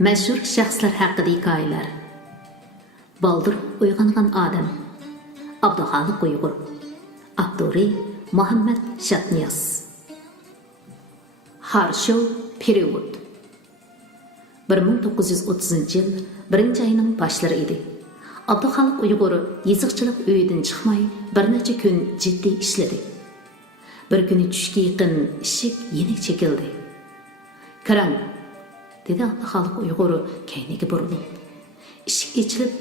Məşhur şəxslər haqqında hekayələr. Baldır uyg'ongan odam. Abduxoliq Uyg'ur. Avtori Muhammad Shatniyaz. Harshow Perevod. 1930 yıl 1 ayının başları idi. Abduxoliq Uyg'ur yeziqchilik uyidan chiqmay bir necha kun jiddiy ishladi. Bir kuni tushga yaqin eshik yenik chekildi. "Kirang", dedi Abduxoliq Uyg'ur kayniga burilib. Eshik ochilib,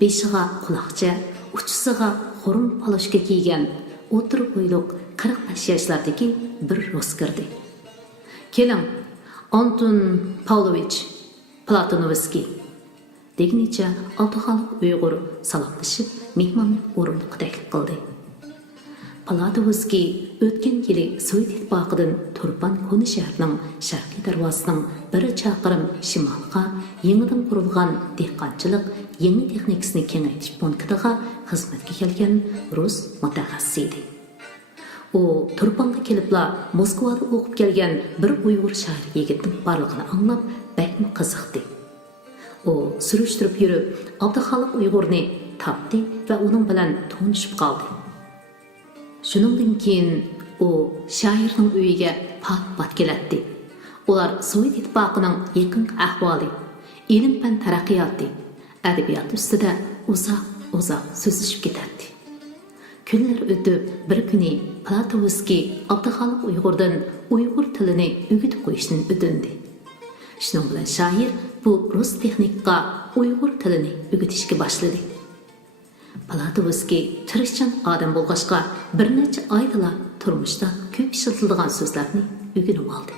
beshiga quloqcha, uchisiga xo'rum paloshka kiygan o'tir bo'yliq 45 yoshlardagi bir rus kirdi. "Keling, Anton Pavlovich Platonovskiy", degnicha Abduxoliq Uyg'ur salomlashib mehmonni o'rindiqqa taklif qildi. Platonovskiy o'tgan yili Sovet ittifoqidan Turpan Koni shahrining sharqiy darvozasining bir chaqirim shimolga yangidan qurilgan dehqonchilik yangi texnikasini kengaytirish punktiga xizmatga kelgan rus mutaxassis edi. U Turpanga kelibla Moskvada o'qib kelgan bir Uyg'ur shoir yigitning borlig'ini anglab bakmi qiziqdi. U surishtirib yurib Abduxoliq Uyg'urni topdi va uning bilan tanishib qoldi. Shuningdan keyin u shoirning uyiga pat-pat keladi. Ular Sovet ittifoqining yaqin ahvoli, ilm-fan taraqqiyoti, adabiyot ustida uzoq so'zlashib ketadi. Kunlar o'tib, bir kuni Platonovskiy Abduxoliq Uyg'urdan Uyg'ur tilini o'rgatib qo'yishni o'tindi. Shuning bilan shoir bu rus texnikga Uyg'ur tilini o'rgatishga boshladi. Platonovskiy tirishchan odam bo'lg'achqa bir necha oydala turmushda ko'p ishlatiladigan so'zlarni o'rganib oldi.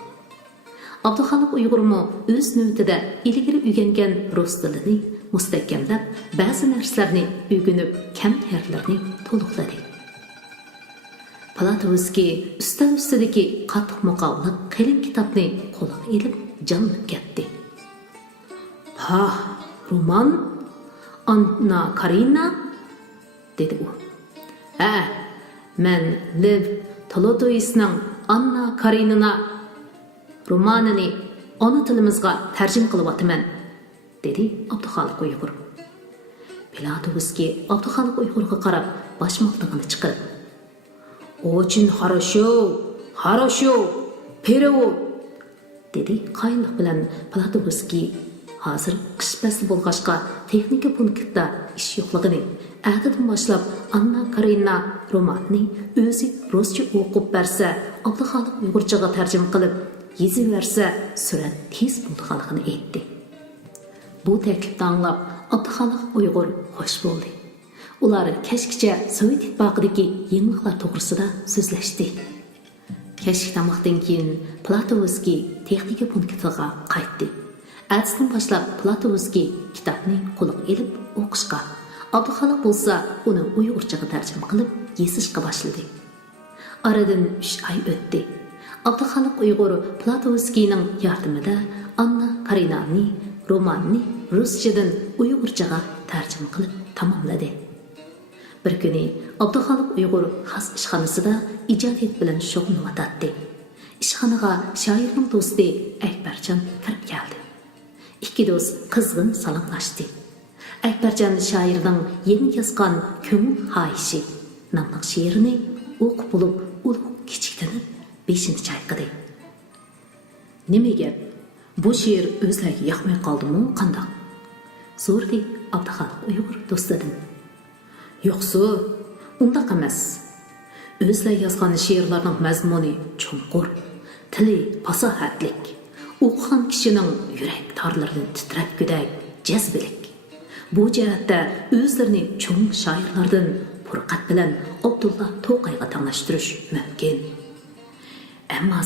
Abduxoliq Uyg'urmi o'z navbatida ilgari o'rgangan rus tilini mustahkamlab, ba'zi narsalarni o'rganib, kam harflarni to'liqladi. Platonovskiy ustal ustidagi qattiq muqovliq qalin kitobni qo'liga olib jonlanib ketdi. "Ha, roman Anna Karina", dedi u. "Ha, men Lev Tolstoyning Anna Karenina romanini ona tilimizga tarjima qilyapman", dedi Abduxoliq Uyg'ur. Platonovskiy Abduxoliq Uyg'urga qarab boshmoqligini chiqarib, "Очень хорошо, перевод", dedi qayliq bilan. Platonovskiy hozir qish fasli bo'lg'achqa texnika punktida ish yo'qligini, atadan boshlab Anna Karenina romanini o'zi ruscha o'qib bersa, Abduxoliq Uyg'urchaga tarjima qilib yezib bersa, surat tez bo'lganligini aytdi. Bu taklifni anglab Abduxoliq Uyg'ur xush bo'ldi. Ular kechgacha Sovet ittifoqidagi yangiliklar to'g'risida so'zlashdi. Kechki tomoqdan keyin Platonovskiy texnika punktiga qaytdi. Ertasidan boshlab Platonovskiy kitobni qo'liga olib o'qishga, Abduxoliq bo'lsa uni Uyg'urchaga tarjima qilib yozishga boshladi. Aradan 3 oy o'tdi. Abduxoliq Uyg'ur Platonovskiyning yordamida Anna Kareninaning romanini ruschadan Uyg'urchaga tarjima qilib tamomladi. Bir kuni Abduxoliq Uyg'ur xas ishxonasida ijodiyat bilan shug'ullanayotdi. Ishxonaga shoirning do'sti Akbarjon kirib keldi. Ikki do'st qizg'in salomlashdi. Akbarjon shoirning yangi yozgan "Ko'ngil xohishi" nomli she'rini o'qib bo'lib, ulug' kichiklanib beshini chayqadi. "Nima gap? Bu she'r o'zlariga yoqmay qoldimi, qandoq?" so'radi Abduxoliq Uyg'ur do'stidan. "Yo'qsa, undaq emas. O'zlar yozgan she'rlarning mazmuni cho'nqur, tili fasohatlik, o'qigan kishining yurak torlarini titratgudak jazbilik. Bu jihatda o'zlarini cho'ng shoirlardan Furqat bilan Abdulla To'qayga tenglashtirish mumkin. Ammo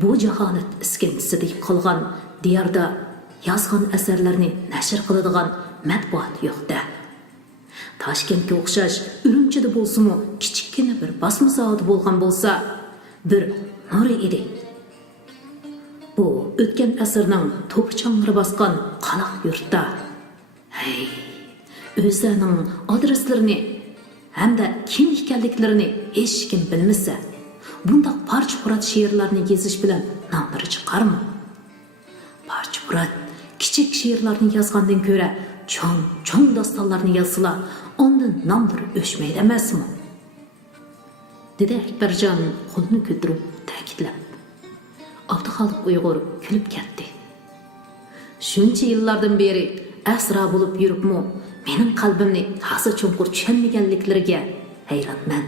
bu jaholat iskantisida qolgan diyorda yozgan asarlarni nashr qiladigan matbuot yo'q-da. Toshkentga o'xshash Urumchida bo'lsa-mu, kichikkina bir bosma zavodi bo'lgan bo'lsa, bir nuri edi. Bu o'tgan asrning to'pchonlari bosgan qaloq yurtda. Hey, o'zlarining adreslarini hamda kim ekanliklarini hech kim bilmasa, bundaq parcha-purat she'rlarni yozish bilan nomlari chiqarmi? Parcha-purat kichik she'rlarni yozgandan ko'ra cho'ng dostonlarni yozsalar ondan nomlari o'chmaydi emasmi? Dedi Akbarjon qo'lini ko'tarib ta'kidlab. Abduxoliq Uyg'ur kulib ketdi. Shuncha yillardan beri asra bo'lib yuribmi, mening qalbimni hasa cho'nqur tushunmaganliklariga hayratman.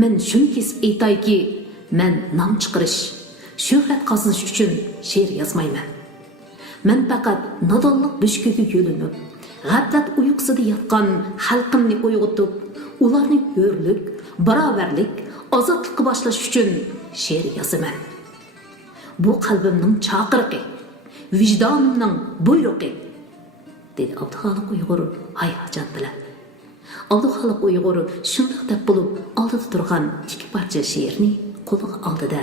Men shuni kesib aytayki, men nom chiqarish, shuhrat qozonish uchun she'r yozmayman. Men faqat nodonlik bushkiga yo'linib, g'aflat uyqusida yotgan xalqimni uyg'otib, ularni hurlik, barobarlik, ozodlikka boshlash uchun she'r yozaman. Bu qalbimning chaqiriqi, vijdonimning buyrug'i, dedi Abduxoliq Uyg'ur hayajon bilan. Abduxoliq Uyg'ur shunday deb bo'lib oldida turgan ikki parcha she'rni qo'liga oldida.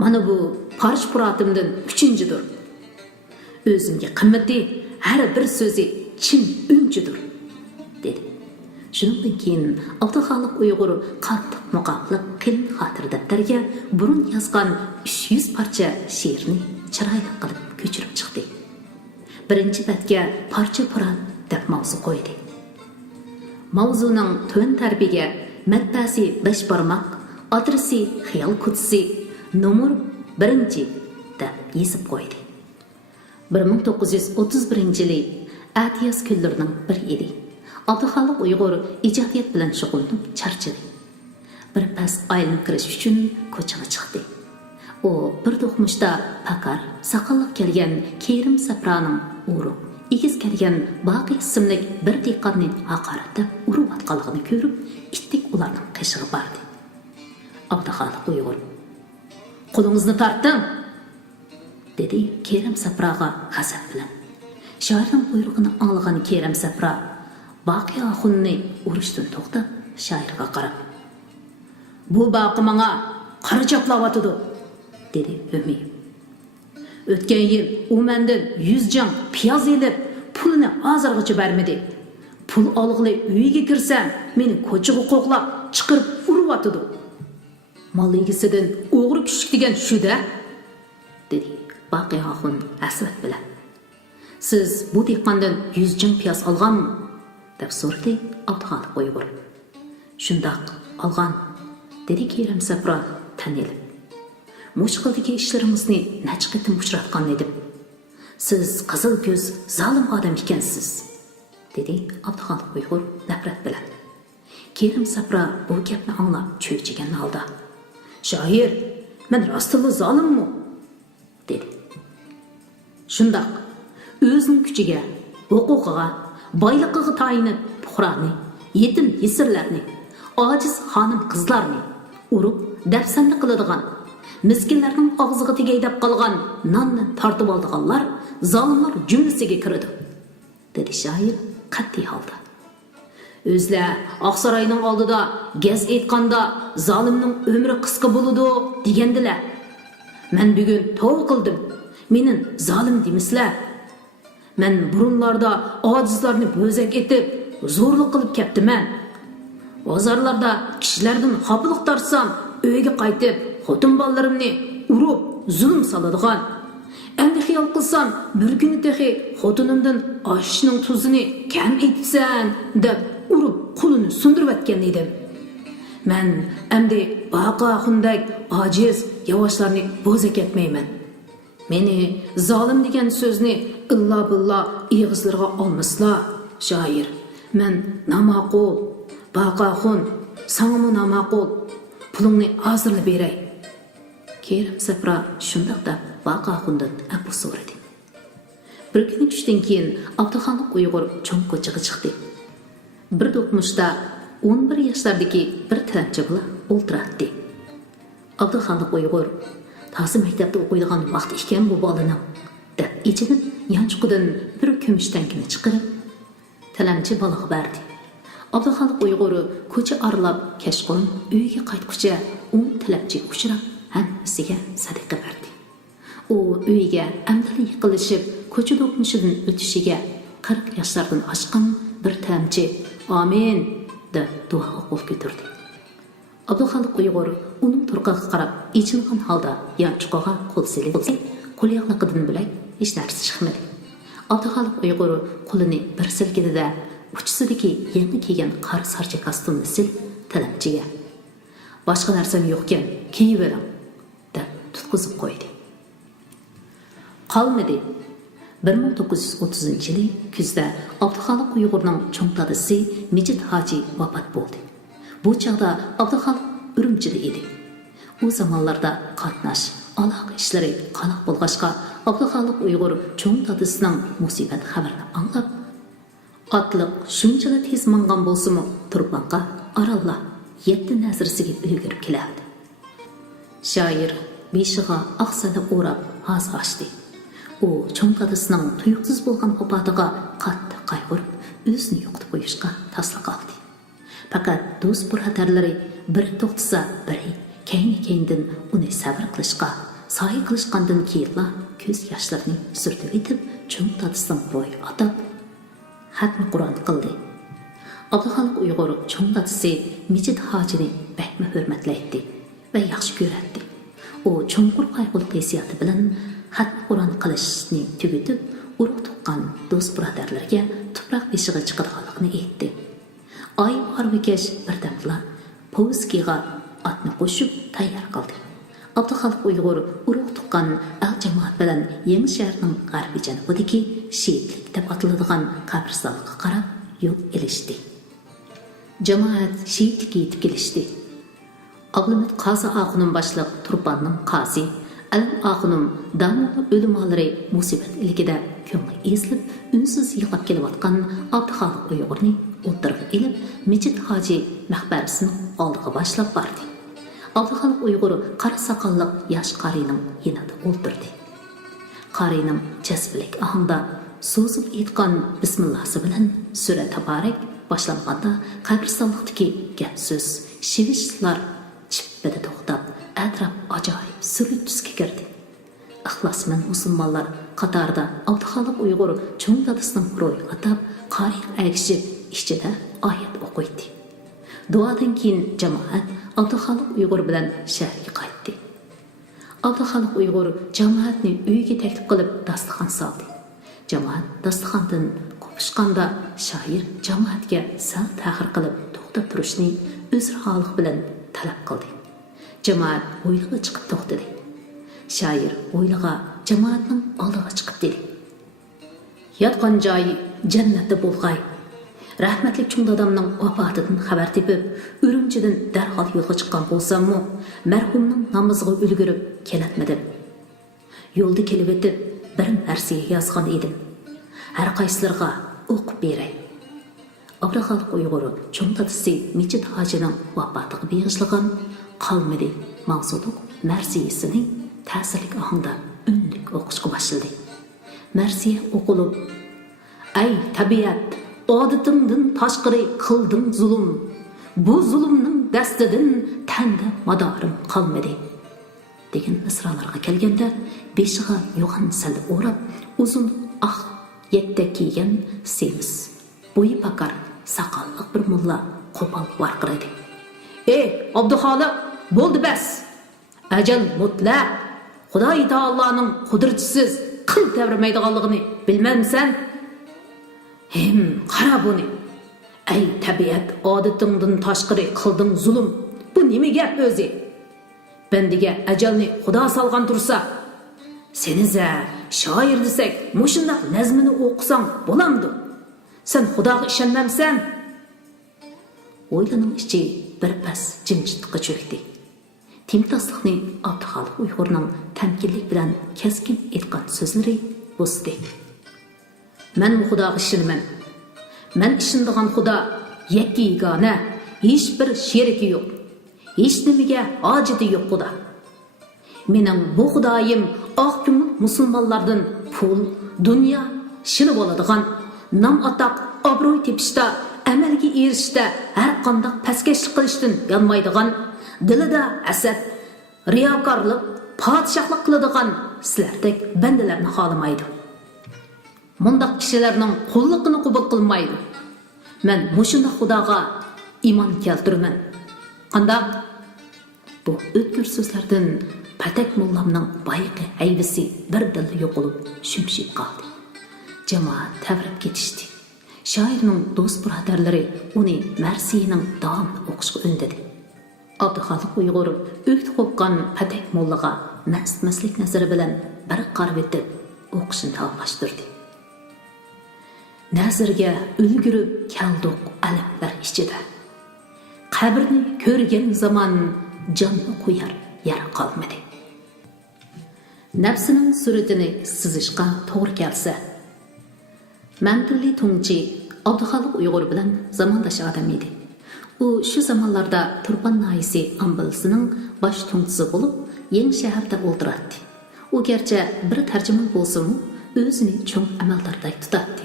Mana bu parch-puratimdan 3-dir. O'zimga qimmatli har bir so'zi chin unchidir, dedi. Shundan keyin Abduxoliq Uyg'ur qattiq muqobilib qilin xotir daftarga burun yozgan 300 parcha she'rni chiroyli qilib ko'chirib chiqdi. Birinchi betga parcha-purat deb mavzu qo'ydi. Mavzuning to'n tarbiga matbasi 5 barmoq, adresi xiyol kutsi, nomer 1 deb yozib qo'ydi. 1931-yili Atiyas kunlarining bir edi. Abduxoliq Uyg'ur ijodiyat bilan shug'ullanib charchadi. Bir pas aylanib kirish uchun ko'chaga chiqdi. U bir do'qmishda pakar, saqalliq kelgan Kerim Sapraning urib, egiz kelgan Boqiy ismli bir dehqonni haqoratlab urib atganligini ko'rib, ittik ularning qishig'i bordi. Abduxoliq Uyg'ur: "Qo'lingizni torting", dedi Kerim Sapraga g'azab bilan. Shoirning buyrug'ini olgan Kerim Sapra Boqiy Axunni urishdan to'xtab, shoirga qarab: "Bu Boqi menga qara chaplayotdi", dedi o'miyib. "O'tgan yil u mendan 100 jang piyoz elib, pulini hozirgacha bermadi. Pul olg'ili uyiga kirsam, meni ko'chaga qo'qlab, chiqarib uryotdi. Mol egisidan o'g'ri kuchuk degan shu-da", dedi Boqiy Axun hasrat bilan. "Siz bu dehqondan 100 jang piyoz olganmi?" deb so'radi Abduxoliq Uyg'ur. "Shundoq olgan", dedi Kerim Sapra tanilib. "Mushqildagi ishlarimizni necha qatim uchratgan edim. Siz qizil ko'z, zolim odam ekansiz", dedi Abduxoliq Uyg'ur nafrat bilan. Kerim Sapra bu gapni anglab cho'chigan holda: "Shoir, men rostila zolimmi?" dedi. "Shundoq, o'zining kuchiga, huquqiga, boyliqiga tayinib puhrani, yetim yesirlarni, ojiz xonim qizlarni urib, dafsanni qiladigan, miskinlarning og'ziga tegay deb qolgan nonni tortib oldiganlar zolimlar jumlasiga kiradi", dedi shoir qat'iy holda. "O'zlar Oqsaroyning oldida gaz aytganda zolimning umri qisqa bo'ladi degandilar. Men bugun tov qildim. Mening zolim demislar. Men burunlarda ojizlarni bo'zak etib, zo'rlik qilib ketdiman. Bozorlarda kishilardan xopiliq tortsam, uyga qaytib, xotin bolalarimni urib, zulm soladigan. Endi xiyol qilsam, bir kuni tehi xotinimdan oshning tuzini kam etsan deb urib, qo'lini sundirib atgan edim. Men endi Boqiy Axundak ojiz yavoshlarni bo'zak etmayman. Meni zolim degan so'zni illa billah ig'izlarga olmaslar, shoir. Men namaqul, Boqiy Axun, sanga namaqul, pulingni hozirlab beray." Kerim Sapra shundoq deb Boqiy Axundan afu so'radi. Bir kun tushdan keyin Abduxoliq Uyg'ur cho'ng ko'chaga chiqdi. Bir do'qmishda 11 yoshlardagi bir tilanchi bola o'ltiradi. Abduxoliq Uyg'ur: "Tasi maktabda o'qiydigan vaqt ekan bu bolaning", deb ichidan yanchiqidan bir kumush tankini chiqarib tilanchi bolaga berdi. Abduxoliq Uyg'ur ko'cha aralab kashqon uyiga qaytguncha 10 tilabchi uchrab hammasiga sadaqa berdi. U uyiga amdali yiqilishib ko'cha do'qmishidan o'tishiga 40 yoshlardan oshgan bir tilamchi "Amin" deb duo qo'l ko'tardi. Abduxoliq Uyg'ur uning turqiga qarab ichilgan holda yanchiqaga qo'l silib, qo'lyaqliqidan bo'lak hech narsa chiqmadi. Abduxoliq Uyg'ur qo'lini bir silkidida uchisidagi yangi kiygan qora sarcha kostyumni sil talamchiga boshqa narsam yo'q ekan, kiyib oling deb tutqizib qo'ydi. Qolmadi. 1930 yili kuzda Abduxoliq Uyg'urning cho'ng dadasi Mijit Hoji vafot bo'ldi. Bu chaqda Abduxoliq Urumchida edi. U zamonlarda qatnash, aloqa ishlari qanoq bo'lg'achqa Abduxoliq Uyg'ur cho'ng dadasining musibat xabarini anglab, otliq shunchalar tez mangan bo'lsa-mu, Turpanqa aralla 7 nazirasiga ulgurib keladi. Shoir beshiga oqsada o'rab g'az ochdi. U cho'ng dadasining tuyuqsiz bo'lgan vafotiga qattiq qayg'urib, o'zini yo'qotib qo'yishga tasla qoldi. Faqat do'st birodarlari bir to'xtasa, biri keyin-keyindan uni sabr qilishga, soya qilishgandan keyinla ko'z yoshlarini surtib etib, cho'ng dadasining ro'y atab xatmi Qur'on qildi. Abduxoliq Uyg'ur cho'ng dadasi Mijit Hojini bakma hurmatlaydi va yaxshi ko'radi. U cho'nqur qayg'uli hissiyoti bilan xatmi Qur'on qilishni tugatib, urug' tuqqan do'st birodarlarga tuproq beshiga chiqadiganligini aytdi. Oy Harvikesh birdamla Povskiga atni qo'shib tayyor qildi. Abduxoliq Uyg'ur urug' tuqqan al jamoat bilan Yangi shaharning g'arbiy janubidagi Shehidlik deb ataladigan qabristonga qarab yo'l ilishdi. Jamoat Shehidlikka yetib kelishdi. Abdulhamid Qozi Oxunum boshliq Turpanning qozi, Alim Oxunum Damon o'limalari musibat ilkida ko'ngli ezilib, unsiz yig'lab kelayotgan Abduxoliq Uyg'urni o'tirg'i ilib, Mijit Hoji maqbarasining oldiga boshlab bordi. Abduxoliq Uyg'ur qora soqolliq yosh qarining yanida o'ltirdi. Qarining jazbilik ohangda so'zib aytgan bismillohsi bilan sura tabarak boshlanganda qabristonlikdagi gap so'z, shivishlar chippida to'xtab, atrof ajoyib surut tusga kirdi. Ixlosmand musulmonlar qatorida Abduxoliq Uyg'ur cho'ng dadasining ro'y atab, qari agishib ichida oyat o'qiydi. Duodan keyin jamoat Abduxoliq Uyg'ur bilan shaharga qaytdi. Abduxoliq Uyg'ur jamoatni uyiga taklif qilib dasturxon soldi. Jamoat dasturxondan qopishganda shoir jamoatga sal ta'xir qilib to'xtab turishni o'zir holiq bilan talab qildi. Jamoat o'yliga chiqib to'xtadi. Shoir o'yliga jamoatning oldiga chiqib dedi: "Yotgan joyi jannatda bo'lg'ay. Rahmatli cho'ng dadamning vafotidan xabar tepib, Urumchidan darhol yo'lga chiqqan bo'lsam-mu, marhumning namoziga ulgurib kelatmadim. Yo'lda kelib o'tib, bir narsaga yozgan edim. Har qaysilarga o'qib beray." Abduxoliq Uyg'ur cho'ng dadasi Mijit Hojining vafotiga beg'ishlagan qolmadi mavzuliq marsiyasining ta'sirli ohangda unlik o'qishga boshladi. Marsiya o'qilib: "Ay tabiat, odatingdan tashqari qilding zulm. Bu zulmning dastidan tanda madorim qolmadi" degan misralarga kelganda, beshiga yo'g'on sal o'rab, uzun oq yettak kiygan semiz, bo'yi pakar, soqolliq bir mulla qo'pol varqiradi: "Ey Abduxoliq, bo'ldi bas. Ajal mutlaq. Xudoy taoloning qudratsiz qil tavramaydiganligini bilmaysan? Hem qara buni. Ay tabiat, odatingdan tashqari qilding zulm. Bu nima gap o'zi? Bendiga ajalni Xudo solgan tursa, seniza shoir desak, mushundaq nazmini o'qisang bo'lamdi. Sen Xudoga ishonmamsan?" O'ylining ichi bir pas jimjitlikqa cho'kdi. Timtasliqning Abduxoliq Uyg'urning tamkinlik bilan keskin aytgan so'zlari bo'sdi. "Men Xudoga ishonaman. Men ishonadigan Xudo yakka yagona, hech bir sheriki yo'q. Hech nimaga hojati yo'q Xudo. Mening bu Xudoyim oq ko'ngil musulmonlardan pul, dunyo, shini bo'ladigan, nom ataq, obro'y tepishda, amalga erishishda har qanday paskashlik qilishdan yonmaydigan, dilida asad, riyokorlik, podshohlik qiladigan sizlardek bandalarni xolamaydi. Mundaq kishilarning qulluqini qabul qilmaydi. Men mushunda Xudoga iymon keltiraman." Qandaq? Bu o'tkir so'zlardan Patak mollamning bayqi hayvisi birdilla yo'qolib, shumshib qoldi. Jamoat tavrab ketishdi. Shoirning do'st birodarlari uni marsiyaning davomini o'qishga undadi. Abduxoliq Uyg'ur o'kti qo'pgan patak mollaga mast-mastlik nazari bilan bir qarab etib o'qishini davomlashtirdi. Nazirga ulgurib keldik alamlar ichida. Qabrni ko'rgan zaman jonni qo'yar yara qolmadi. Nafsining suratini sizishga to'g'ri kelsa, Mantilli Tungchi Abduxoliq Uyg'ur bilan zamondosh odam edi. U shu zamonlarda Turpan noyisi ambalisining bosh tungchisi bo'lib, yangi shaharda o'ltirardi. U garchi bir tarjimon bo'lsa-mu, o'zini cho'ng amaldordek tutardi.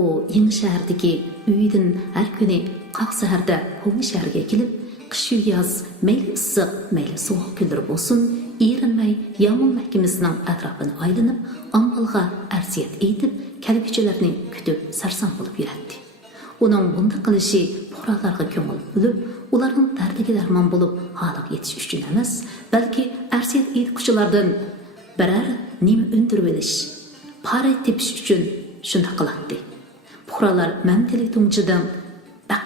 U yangi shahardagi uyidan har kuni qoq saharda Qo'ni shaharga kelib, qish yoz mayli issiq, mayli sovuq kunlar bo'lsin, erinmay Yomon mahkamasining atrofini aylanib, ambalga arsiyat aytib, kelguchilarni kutib sarson bo'lib yuradi. Uning bunday qilishi fuqarolarga ko'ngil bo'lib, ularning dardiga darmon bo'lib, holiq yetish uchun emas, balki arsiyat aytquchilardan biror nima undirib olish, pora tepish uchun shunday qiladi. Fuqarolar Mantilli Tungchidan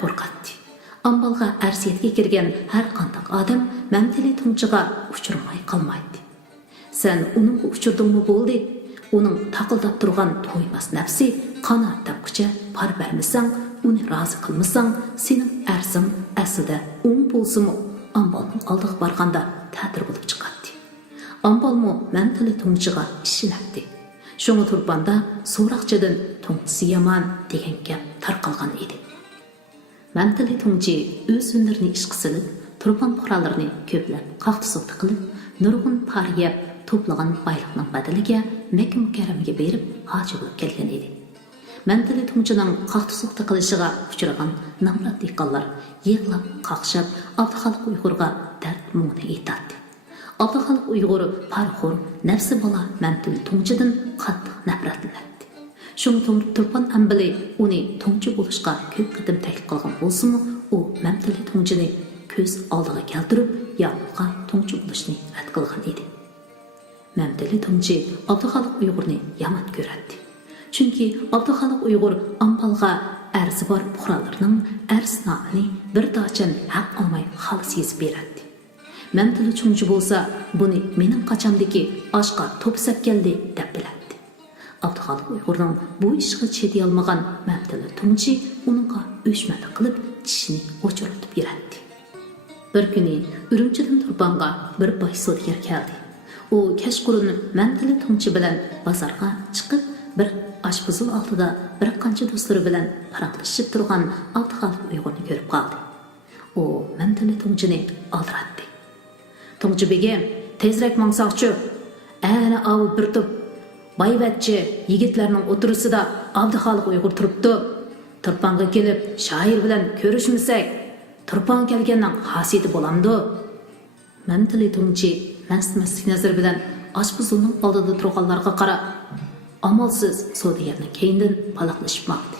qo'rqadi. Ambalga arsiyatga kirgan har qanday odam Mantilli Tungchiga uchramay qolmaydi. Sen uning uchurdingmi bo'ldi? Uning taqildab turgan to'ymas nafsi qanot topqicha par bermasang, uni rozi qilmasang, sening arsing aslida bo'lsa-mu, ambalning oldiga borganda ta'tir bo'lib chiqadi. Ambalmo Mantilli Tungchiga ishiladi. Shunga Turpanda so'roqchidan Tungchisi yomon degan gap tarqalgan edi. Mantilli Tungchi o'z hunarni ishga solib, Turpan fuqarolarini ko'plab qaqti-soqti qilib, nurg'un pariyab to'plagan boylikning badaliga Makka mukarramaga berib hoji bo'lib kelgan edi. Mantilli Tungchining qaqti-soqti qilishiga uchragan namrat dehqonlar yig'lab, qaqshab Abduxoliq Uyg'urga dard muңini aytadi. Abduxoliq Uyg'ur parxur, nafsi bola Mantilli Tungchidan qattiq nafratlanadi. Shunga Turpan ambili uni Tungchi bo'lishga ko'p qatim taklif qilgan bo'lsa-mu, u Mantilli Tungchini ko'z oldiga keltirib, yolg'izga Tungchi bo'lishni rad qilgan edi. Mantilli Tungchi Abduxoliq Uyg'urni yomon ko'radi. Chunki Abduxoliq Uyg'ur ambalga arzi bor fuqarolarning arsnomini bir dachan haq olmay xolis yezib beradi. Mantilli Tungchi bo'lsa, buni mening qachamdagi oshqa to'psab keldi deb biladi. Abduxoliq Uyg'urning bu ishga chediy olmagan Mantilli Tungchi uningga o'chmadi qilib, tishini o'chiritib yuradi. Bir kuni Urumchidan Turpanga bir boy sodgar keldi. U kashqurun Mantilli Tungchi bilan bozorga chiqib, bir oshpuzul oldida bir qancha do'stlari bilan faraqlashib turgan Abduxoliq Uyg'urni ko'rib qoldi. U Mantilli Tungchini oldiradi. Tungchi begim, tezroq mangsoqchi. Ana avu bir to'p boyvachchi yigitlarning o'tirisida Abduxoliq Uyg'ur turibdi. Turpanga kelib, shoir bilan ko'rishmasak, Turpan kelganning xosiyati bo'lamdi. Mantilli Tungchi mast-mastlik nazar bilan oshpuzulning oldida turganlarga qarab, amalsiz savdogarning keyindan paloqlashib maqdi.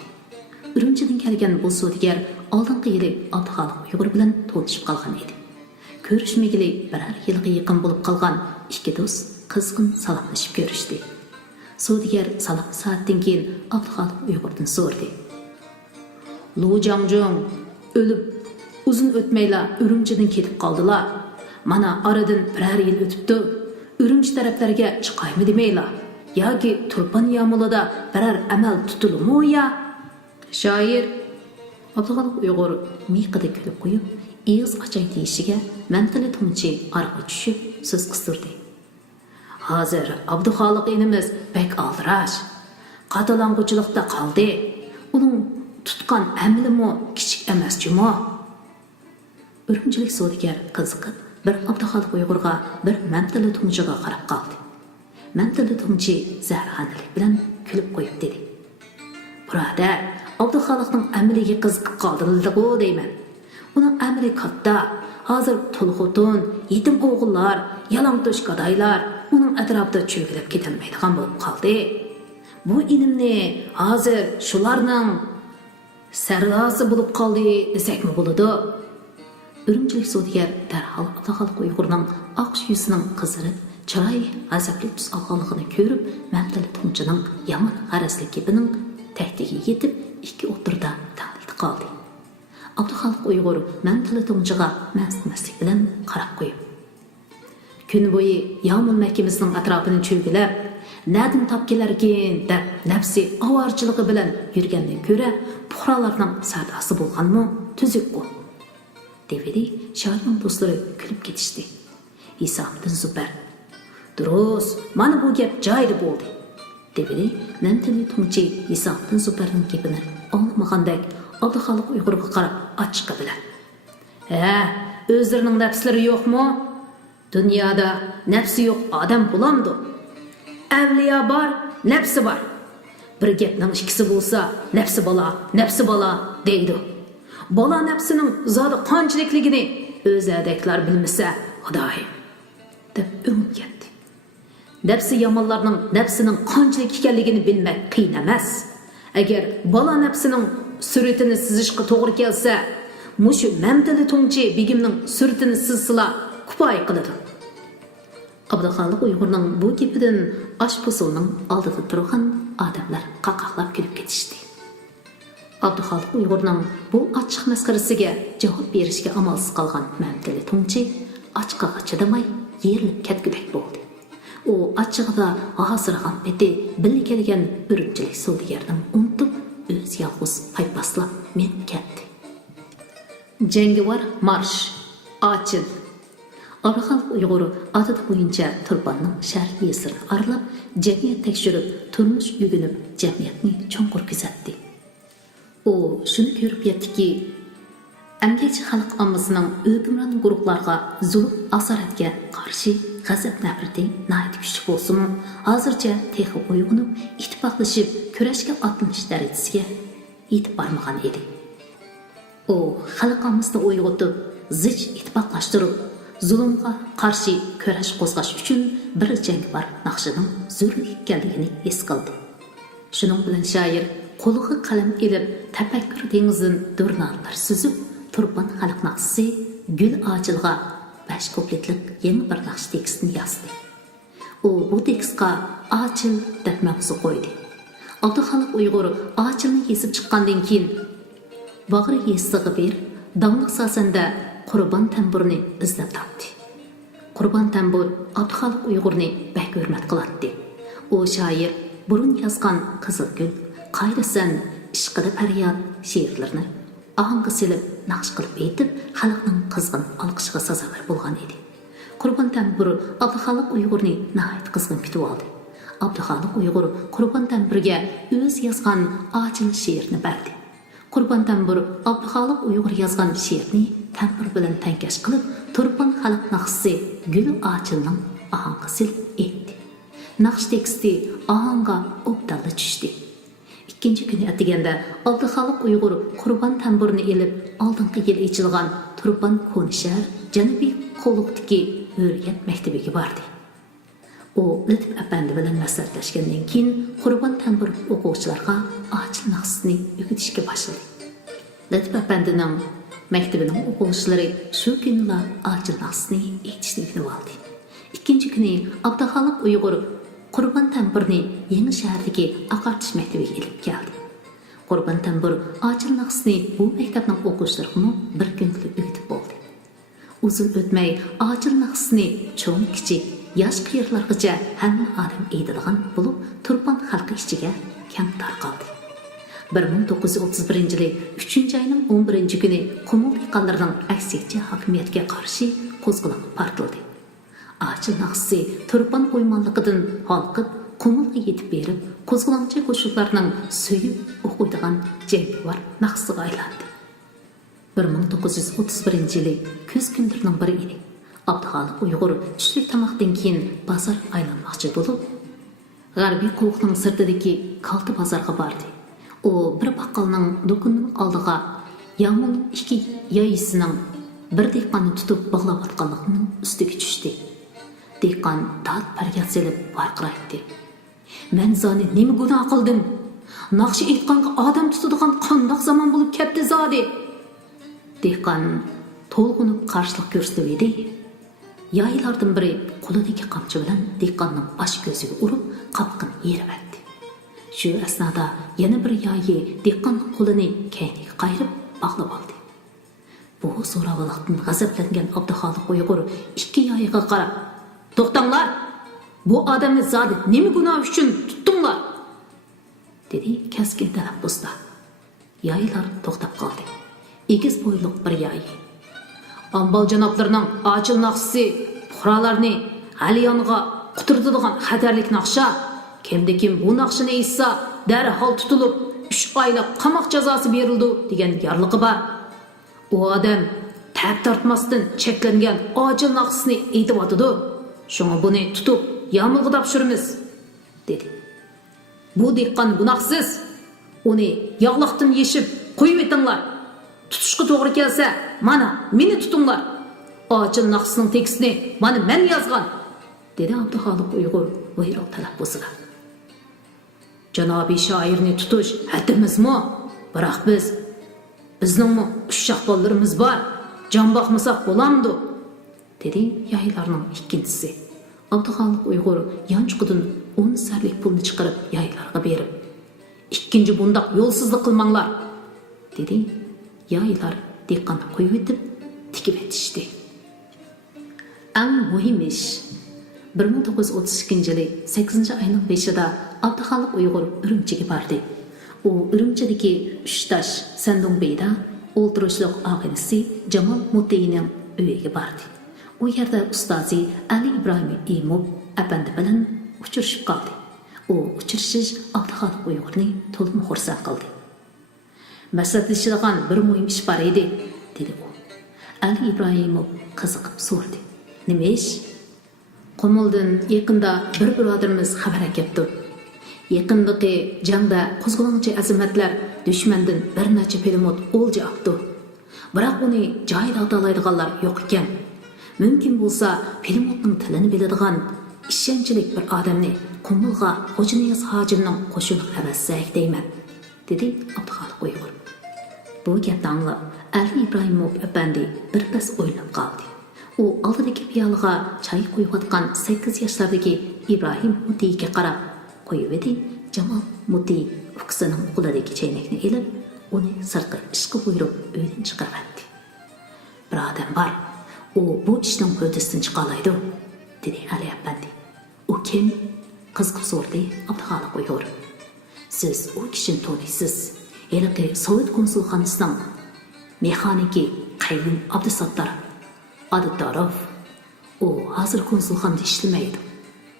Urumchidan kelgan bu savdogar oldingi yili Abduxoliq Uyg'ur bilan to'lishib qolgan edi. Ko'rishmagili birer yilga yaqin bo'lib qolgan ikki do'st qizg'in salomlashib ko'rishdi. Savdogar salom soatdan keyin Abduxoliq Uyg'urdan so'radi. Lu Jangjong o'lib uzun o'tmayla Urumchidan ketib qoldilar. Mana aradan birer yil o'tibdi. Urumchi taraflarga chiqaymi demaylar. Yoki Turpan yomulida birer amal tutilmi ya? Shoir Abduxoliq Uyg'ur miqida kulib qo'yib, Eğiz açay deyishiga Mantilli Tungchi arqa tushib so'z qistirdi. Hozir Abduxoliq inimiz bek aldirash, qatalanguchilikda qoldi. Uning tutgan amlimi kichik emas-chimi? Urumchilik savdogar qiziqib, bir Abduxoliq Uyg'urga, bir Mantilli Tungchiga qarab qoldi. Mantilli Tungchi zaharxonalik bilan kulib qo'yib dedi. Birodar, Abduxoliqning amliga qiziqib qoldirildi-ku deyman. Uning amri katta. Hozir tulxutun, yetim o'g'illar, yalangtosh gadaylar uning atrofida cho'kilib ketilmaydigan bo'lib qoldi. Bu inimni hozir shularning sarlosi bo'lib qoldi desakmi bo'ladi. Үрімчілік содигер дәрхал Абдухалық Uyg'urning oq yuzining qizarib, chiroyi g'azabli tus olganligini ko'rib, Mamtili Tungchining yomon g'arazli gapining tahdiga yetib, ikki o'tirda tanildi qoldi. Abdухалық Uyg'ur Mamtili Tungchiga maslik bilan qarab qo'yib, kun bo'yi Yomon mahkamasining atrofini cho'gilab, "Nadin top kelarkin" deb nafsi ovorchiligi bilan yurgandan ko'ra, puhralarning sadosi bo'lganmi, tuzukku. Devidi shoirning do'stlari kulib ketishdi. Isomiddin Zubar: "Durus, mana bu gap joyida bo'ldi." Devidi Mamtili Tungchi Isomiddin Zubarning gapini olmagandek Abdухалық Uyg'urga qarab ochiqqa bilan: "Ha, o'zlarining nafslari yo'qmi? Dunyoda nafsi yo'q odam bo'lamdi. Avliyo bor, nafsi bor. Bir gapning ikkisi bo'lsa, nafsi bola deydi. Bola nafsining zodi qanchalikligini o'zadaklar bilmasa, Xudoyim" deb o'ngib ketdi. Nafsi yomonlarning nafsining qanchalik ekanligini bilmak qiyin emas. Agar bola nafsining suratini sizishga to'g'ri kelsa, mushu Mamtili Tungchi begimning suratini sizsila kupoy qiladi. Abdухалық Uyg'urning bu gapidan oshpo'sulning oldida turgan odamlar qaqoqlab kulib ketishdi. Abdухалық Uyg'urning bu ochiq masxarasiga javob berishga amalsiz qolgan Mamtili Tungchi ochqaga chidamay yerilib ketgudek bo'ldi. U ochig'ida hozirg'am eti billi kelgan Urumchilik savdogardan unutib, o'z yolg'iz paypaslab men ketdi. Jangovar marsh, ochil. Abdухалық Uyg'ur odati bo'yicha Turpanning sharqiy yesirini aralab, jamiyat tekshirib, turmush uyg'unib, jamiyatni cho'nqur kuzatdi. U shuni ko'rib yetdiki, emgakchi xalq ommasining hukmron guruhlarga zulm asoratga qarshi g'azab nafrati nihoyat kuchli bo'lsin, hozircha texi uyg'unib, ittifoqlashib, kurashga otlanish darajasiga yetib bormagan edi. U xalq ommasini uyg'otib, zich ittifoqlashtirib, zulmga qarshi kurash qo'zg'ash uchun bir jangovar naqshining zarur ekanligini his qildi. Shuning bilan shoir qo'liga qalam elib, tafakkur dengizidan durnalar suzib, Turpan xalq naqshisi Gul ochilga 5 kupletlik yangi bir naqsh tekstini yozdi. U bu tekstga ochil deb mavzu qo'ydi. Abdухалық Uyg'ur ochilni yezib chiqqandan keyin bag'ri yesiga bir damliq sasanda Qurban tamburini izlab topdi. Qurban tambur Abdухалық Uyg'urni bak hurmat qiladi. U shoir burun yozgan Qizilgul, Qayrasan, Ishqida faryod she'rlarini ahanga silib, naqsh qilib aytib, xalqning qizg'in olqishiga sazovor bo'lgan edi. Qurban tambur Abdухалық Uyg'urni nihoyat qizg'in kutib oldi. Abdухалық Uyg'ur Qurban tamburiga o'z yozgan ochil she'rni berdi. Qurban tambur Abdухалық Uyg'ur yozgan she'rni tambur bilan tankash qilib, Turpan xalq naqshisi Gul ochilning ahanga silib aytdi. Naqsh teksti ahanga obdalla tushdi. Ikkinchi kuni atiganda Abdухалық Uyg'ur Qurban tamburini elib, oldingi yil ichilgan Turpan Konishar Janubiy Qo'liqdagi Hurriyat maktabiga bordi. U Latif apandi bilan maslahatlashgandan keyin Qurban tambur o'quvchilarga ochil naqsini o'qitishga boshladi. Latif apandining maktabining o'quvchilari shu kunla ochil naqsini aytishni o'rganib oldi. Ikkinchi kuni Abdухалық Uyg'ur Qurban tamburni yangi shahardagi aqartish maktabiga elib keldi. Qurban tambur ochil naqsini bu maktabning o'quvchilariga bir kunlik o'qitib bo'ldi. Uzun o'tmay ochil naqsini cho'ng kichik yosh qiyirlargacha hamma odam aytadigan bo'lib, Turpan xalqi ichiga keng tarqaldi. 1931 yili 3-oyning 11-kuni Qumul dehqonlarining aksiyatchi hokimiyatga qarshi qo'zg'olon partildi. Ochil naqshisi Turpan o'ymonligidan xalqib Qumulga yetib berib, qo'zg'olonchi qo'shiqlarning suyib o'qiydigan jangovar naqshisiga aylandi. 1931 yili kuz kunlarining biri edi. Abdухалық Uyg'ur tushlik tomoqdan keyin bozor aylanmoqchi bo'lib, g'arbiy quloqning sirtidagi kalti bozorga bordi. U bir baqqalning do'konining oldiga Yomon ikki yoyisining bir dehqonni tutib bog'layotganligining ustiga tushdi. Dehqon dod faryod selib varqiraydi. "Men zoni nima gunoh qildim? Naqshi aytganga odam tutadigan qandoq zamon bo'lib ketdi zodi?" Dehqon толғынып қарсылық көрсетіп еді. Яйлардың бірі қолыдегі қамчы білән диққанның баш көзіге ұрып, қапқын еріп әтті. Шу әснада yana bir яйы диққанның қолыны кәйнеге қайырып бағлап алды. Бұл зоравалықтың ғазапланған Абдухалық Уйғур ikki яйыға қарап, «Тоқтаңлар! Bu adamı zadi nemi günah üçün tuttunlar?» dedi keskin telaffuzda. Yaylar to'xtab qoldi. Egiz bo'yliq bir yayi. Ambal janoblarning ochil naqsi puhralarni Aliyonga quturdigan xatarlik naqsha. Kimde kim bu naqshini essa darhol tutilib 3 oylik qamoq jazosi berildi degan yorlig'i bor. U odam tab tortmasdan cheklangan ochil naqsini aytib o'tdi. Şuna buni tutib yağmurga topshiramiz dedi. Bu diqqan gunohsiz. Uni yog'liqdan yeshib qo'yib etinglar. Tutishga to'g'ri kelsa, mana meni tutinglar. Ochil naqsning tekstini mana men yozgan dedi Abduxoliq Uyg'ur buyruq talaffuzida. Janobiy shoirni tutish haddimizmi? Biroq bizningmi ushoq bollarimiz bor. Jon boqmasak bo'lamdi dedi yaylarning ikkinchisi. Abduxoliq Uyg'ur yanchiqidan 10 sarlik pulni chiqarib yaylarga berib, "Ikkinchi bundaq yo'lsizlik qilmanglar" dedi. Yaylar diqqatni qo'yib etib, tikib etishdi. Eng muhim ish 1932-yili 8-oyning 5-ida Abduxoliq Uyg'ur Urumchiga bordi. U Urumchidagi Uchtash Sandongbeyda o'ltirishliq og'inisi Jamol Mutiyning uyiga bordi. U yerda ustozi Ali Ibrohim Imov apandi bilan uchrashib qoldi. U uchrashish Abduxoliq Uyg'urni to'liq xursand qildi. "Maslahatlashadigan bir muhim ish bor edi" dedi u. Ali Ibrohimov qiziqib so'radi. "Nima ish?" "Qumuldan yaqinda bir birodarimiz xabar kelibdi. Yaqindagi jangda qo'zg'olonchi azimatlar dushmandan bir necha pulemyot o'lja oldi. Biroq uni joyida otalaydiganlar yo'q ekan. Mümkün bo'lsa, pulemyotning tilini biladigan ishonchli bir odamni Qumulga Xo'janiyaz hojimning qo'shini avazsak deyman" dedi Abduxoliq Uyg'ur. Bu gapni anglab, Ali Ibrohimov apandi birpas o'ylab qoldi. U oldidagi piyolaga choy quyayotgan 8 yoshlardagi Ibrohim Mutiyga qarab qo'yib edi. Jamol Mutiy ukasining qo'lidagi chaynakni ilib, uni sirtqa ishga buyurib uydan chiqardi. "Bir odam bor. U bu ishning foydasidan chiqalaydi" dedi Ali apandi. "U kim?" qiziqib so'radi Abduxoliq Uyg'ur. "Siz u kishini taniysiz. Eliqi Sovet konsulxonasining mexaniki Qayyum Abdusattar Adutarov. U hozir konsulxonada ishlamaydi"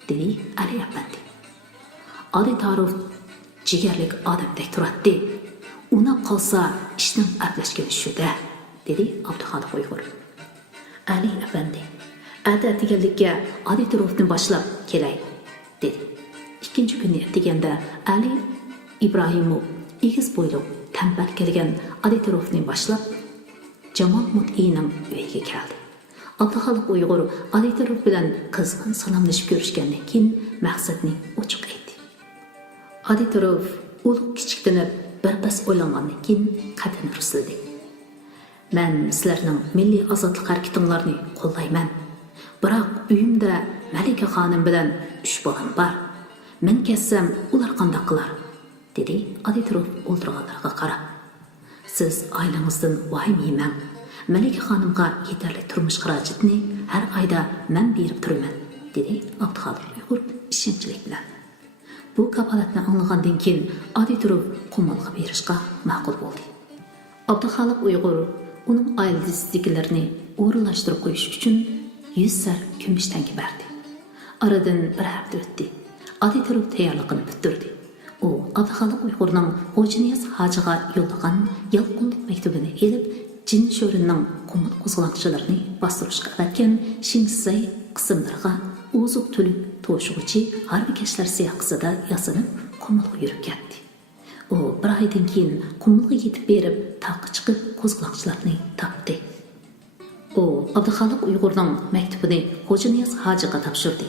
dedi Ali apandi. Adutarov jigarlik odamdek turadi. Unab qolsa ishning aralashgan shuda dedi Abduxoliq Uyg'ur. Ali apandi ata deganlikka Aditarovdan boshlab kelay dedi. Ikkinchi kuni deganda Ali Ibrohimov egiz bo'yliq tanbal kelgan Aditarovdan boshlab Jamol Mutiyning uyiga keldi. Abduxoliq Uyg'ur Aditarov bilan qizg'in salomlashib ko'rishgandan keyin maqsadni ochiq aytdi. Aditarov ulug' kichikdanib birpas o'ylangandan keyin qadini rusladi. "Men sizlarning milliy ozodlik harakatinglarni qo'llayman. Biroq uyimda Malika xonim bilan 3 bolam bor. Men ketsam ular qanday qilar?" dedi Aditarov o'ldirganlarga qarab. "Siz oilangizdan vahim yemang. Malika xonimga yetarli turmush xarajatini har oyda men berib turaman" dedi Abduxoliq Uyg'ur ishonchli bilan. Bu kafolatni anglagandan keyin Aditarov Qumulga berishga ma'qul bo'ldi. Abduxoliq Uyg'ur uning oilasidagilarni o'rinlashtirib qo'yish uchun 100 sar kumush tanki berdi. Aradan bir hafta o'tdi. Aditarov tayyorligini bitirdi. U Abduxoliq Uyg'urning Xo'janiyaz hojiga yo'llagan yalqinlik maktubini elib, Jin sho'rining Qumul qo'zg'olonchilarini bostirishga avatgan Shinsay qismlariga o'zuq to'lib to'shug'uchi harbikashlar siyosida yasanib Qumulga yurib ketdi. U bir oydan keyin Qumulga yetib berib, taqqa chiqib qo'zg'olonchilarni topdi. U Abduxoliq Uyg'urning maktubini Xo'janiyaz hojiga topshirdi.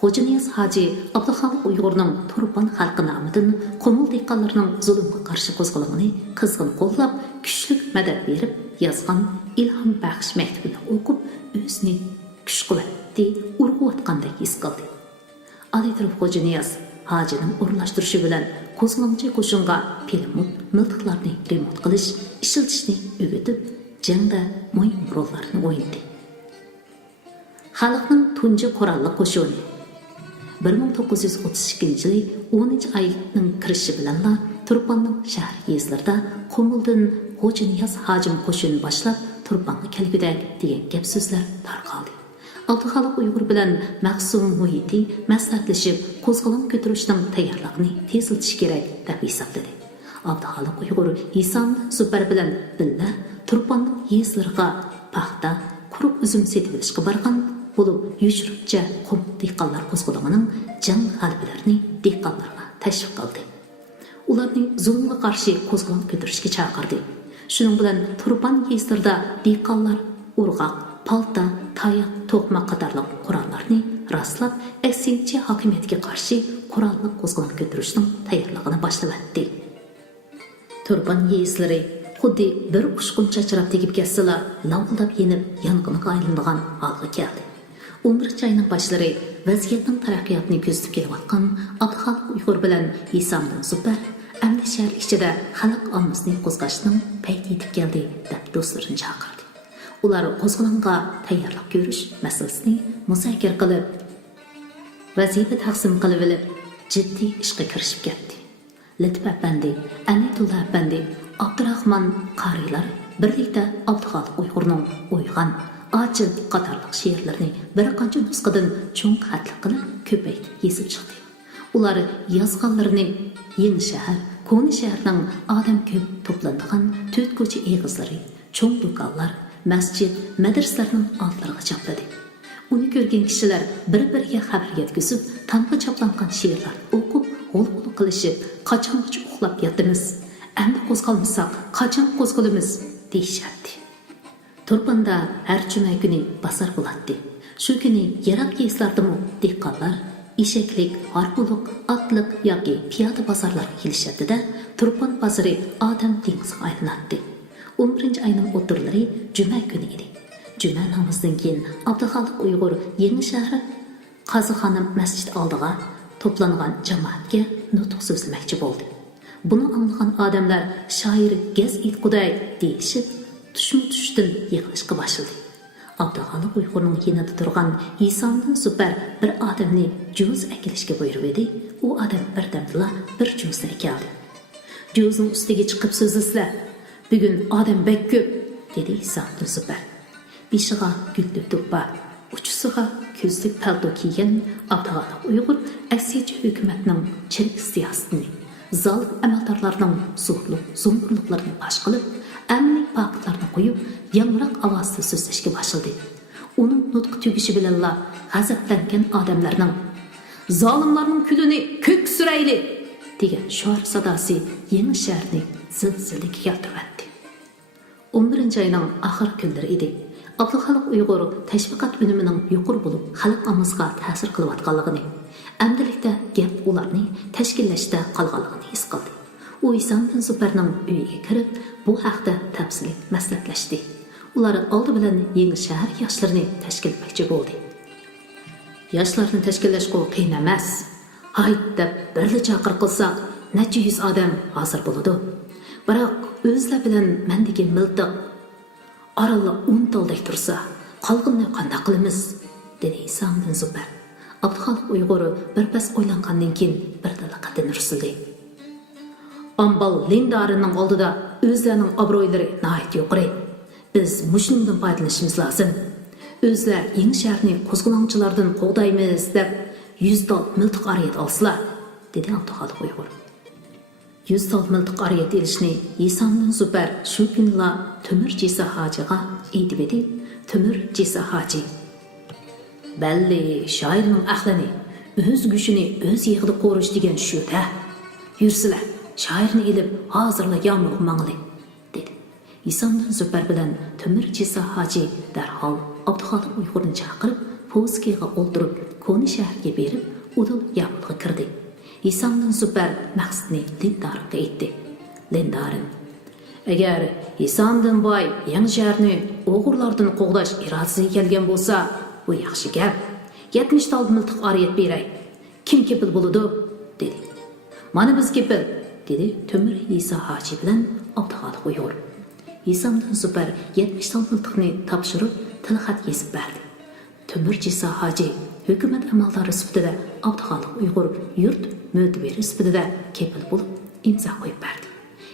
Xo'ja Niyaz Hoji Abduxoliq Uyg'urning Turpan xalqi nomidan Qumul dehqonlarining zulmga qarshi qo'zg'alganini qizg'in qo'llab, kuchlik madad berib yozgan ilhom baxsh maktubini o'qib, o'zini kuch-quvvatni urg'utgandek his qildi. Ali taraf Xo'ja Niyaz Hojining o'rnashtirishi bilan qo'zg'olonchi qo'shinga pilimut miltiqlarni remont qilish, ishlatishni o'rgatib, jangda muhim rollarni o'ynadi. Xalqning tunji qurolli qo'shini 1932 yili 10 oyning kirishi bilanla Turpanning shahar yezlarida Qumuldan Xo'ja Niyaz Hojim qo'shin boshlab Turpanga kelgudak degan gap so'zlar tarqaldi. Abduxoliq Uyg'ur bilan Maqsum Muhiti maslahatlashib, qo'zg'olon ko'tarishning tayyorligini tezlatish kerak deb hisobladi. Abduxoliq Uyg'ur Isom Zubar bilan billa Turpanning yezlariga paxta, quruq uzum setib olishga borgan bo'lib, yurishcha qum dehqonlar qo'zg'olonining jang g'alabalarini dehqonlarga tashviq qildi. Ularning zulmga qarshi qo'zg'olon ko'tarishga chaqirdi. Shuning bilan Turpan yezlarida dehqonlar urg'oq, palta, tayoq, to'qma qatorliq qurollarni rastlab, aksincha hokimiyatga qarshi qurolli qo'zg'olon ko'tarishning tayyorligini boshladi. Turpan yezlari xuddi bir ushqun chachrab tegib ketsalar, lavildab yenib, yong'inga aylanadigan holga keldi. 11 ayning boshlari vaziyatning taraqqiyotini kuzatib kelayotgan Abduxoliq Uyg'ur bilan Isamdan Zubar amdi shahar ichida xalq ommasini qo'zg'ashning payti yetib keldi deb do'stlarini chaqirdi. Ular qo'zg'olonga tayyorlik ko'rish masalasini muzokara qilib, vazifa taqsim qilib olib, jiddiy ishga kirishib ketdi. Latif Apandi, Anitullah Apandi, Abdurahmon qarilar birlikda Abduxoliq Uyg'urning O'yg'an, Ochil qatorliq she'rlarini bir qancha nusxadan cho'ng xatli qilib ko'paytib yezib chiqdi. Ular yozganlarini Yangi shahar, Ko'ni shaharning odam ko'p to'planadigan to'rt ko'cha egizlari, cho'ng do'konlar, masjid, madrasalarning oldlariga chopladi. Uni ko'rgan kishilar bir-biriga xabar yetkazib, tanqa choplangan she'rlar o'qib, g'ul-g'ul qilishib, qachongacha uxlab yotamiz, endi qo'zg'almasak qachon qo'zg'alamiz deyishardi. Turpanda har juma kuni bozor bo'ladi. Shu kuni yiroq yezlardimi dehqonlar eshaklik, harpuluq, otliq yoki piyoda bozorlarga kelishadi-da, Turpan bozori odam dengiziga aylanadi. 11 ayning o'tirlari juma kuni edi. Juma namozidan keyin Abduxoliq Uyg'ur Yangi shahar Qazixonim masjid oldiga to'plangan jamoatga nutq so'zlamoqchi bo'ldi. Buni anglagan odamlar shoir gaz etquday deyishib, tushma-tushdan yig'ilishga boshladi. Abduxoliq Uyg'urning yanida turgan Isomdan Zubar bir odamni juz akilishga buyurib edi. U odam birdamla bir juzni akeldi. Juzning ustiga chiqib so'zlasizlar. Bugun odam bek ko'p, dedi Isomdan Zubar. Beshiga gullik to'ppa, uchisiga ko'zlik palto kiygan Abduxoliq Uyg'ur aksiychi hukumatning chirik siyosatini, zolim amaldorlarning zo'rliqlarini fosh qilib, amniy paktlarni qo'yib, yangroq ovozda so'zlashga boshladi. Uning nutqi tugishi bilanla g'azablangan odamlarning zolimlarning kulini ko'k surayli degan sho'r sadosi Yangi shaharni zilzilaga keltirdi. 11 oyning oxir kunlari edi. Abduxoliq Uyg'ur tashviqot unimining yuqori bo'lib, xalq ommasiga ta'sir qilayotganligini, amdilikda gap ularni tashkillashda qolganligini his qildi. U Isamdan Zubarning uyiga kirib, bu haqda tafsili maslahatlashdi. Ular oldi bilan Yangi shahar yoshlarini tashkillatmoqchi bo'ldi. Yoshlarni tashkillashga qiyin emas. Hayt deb birli chaqir qilsak, necha yuz odam hozir bo'ladi. Biroq o'zlar bilan mendagi miltiq aralla 10 taldek tursa, qolganni qanday qilamiz? dedi Isamdan Zubar. Abduxoliq Uyg'ur bir pas o'ylangandan keyin birdan qatini rusuldi. Ambal lindarining oldida o'zlarining obro'ylari nihoyat yuqori. Biz mushundan foydalanishimiz lozim. O'zlar Yangi shaharni qo'zg'olonchilardan qo'g'daymiz deb 100 dol miltiq ariyat olsalar, dedi Abduxoliq Uyg'ur. 100 dol miltiq ariyat elishni Isamdan Zubar shu kunla Temur Jesa Hojiga aytib edi. Temur Jesa Hoji balli shoirning aqlini, o'z kuchini o'z yig'ida qo'rish degan shu-da. Yursilar, shoirni ilib hozirla yomg'ir mangli, dedi. Isamdan Zubar bilan Temur Jesa Hoji darhol Abduxoliq Uyg'urni chaqirib, повозкаға o'ldirib Koni shaharga berib, udul Yabulga kirdi. İsamdan Zufar maqsadni Lindaringa aytdi. Lindarin, agar İsamdan boy yangi shaharni o'g'irlardan qo'g'dash irodasiga kelgan bo'lsa, bu yaxshi gap. 70 tal miltiq ariyat beray. Kim kepil bo'ladi? dedi. Mana biz kepil, dedi Tömür İsa Hoji bilan Abduxoliq Uyg'ur. İsamdan Zufar 70 tal miltiqni topshirib, tilxat yezib berdi. Tömür İsa Hoji hukumat amaldori sifatida Abduxoliq Uyg'ur yurt mo'tibari sifatida kepil bo'lib, imzo qo'yib berdi.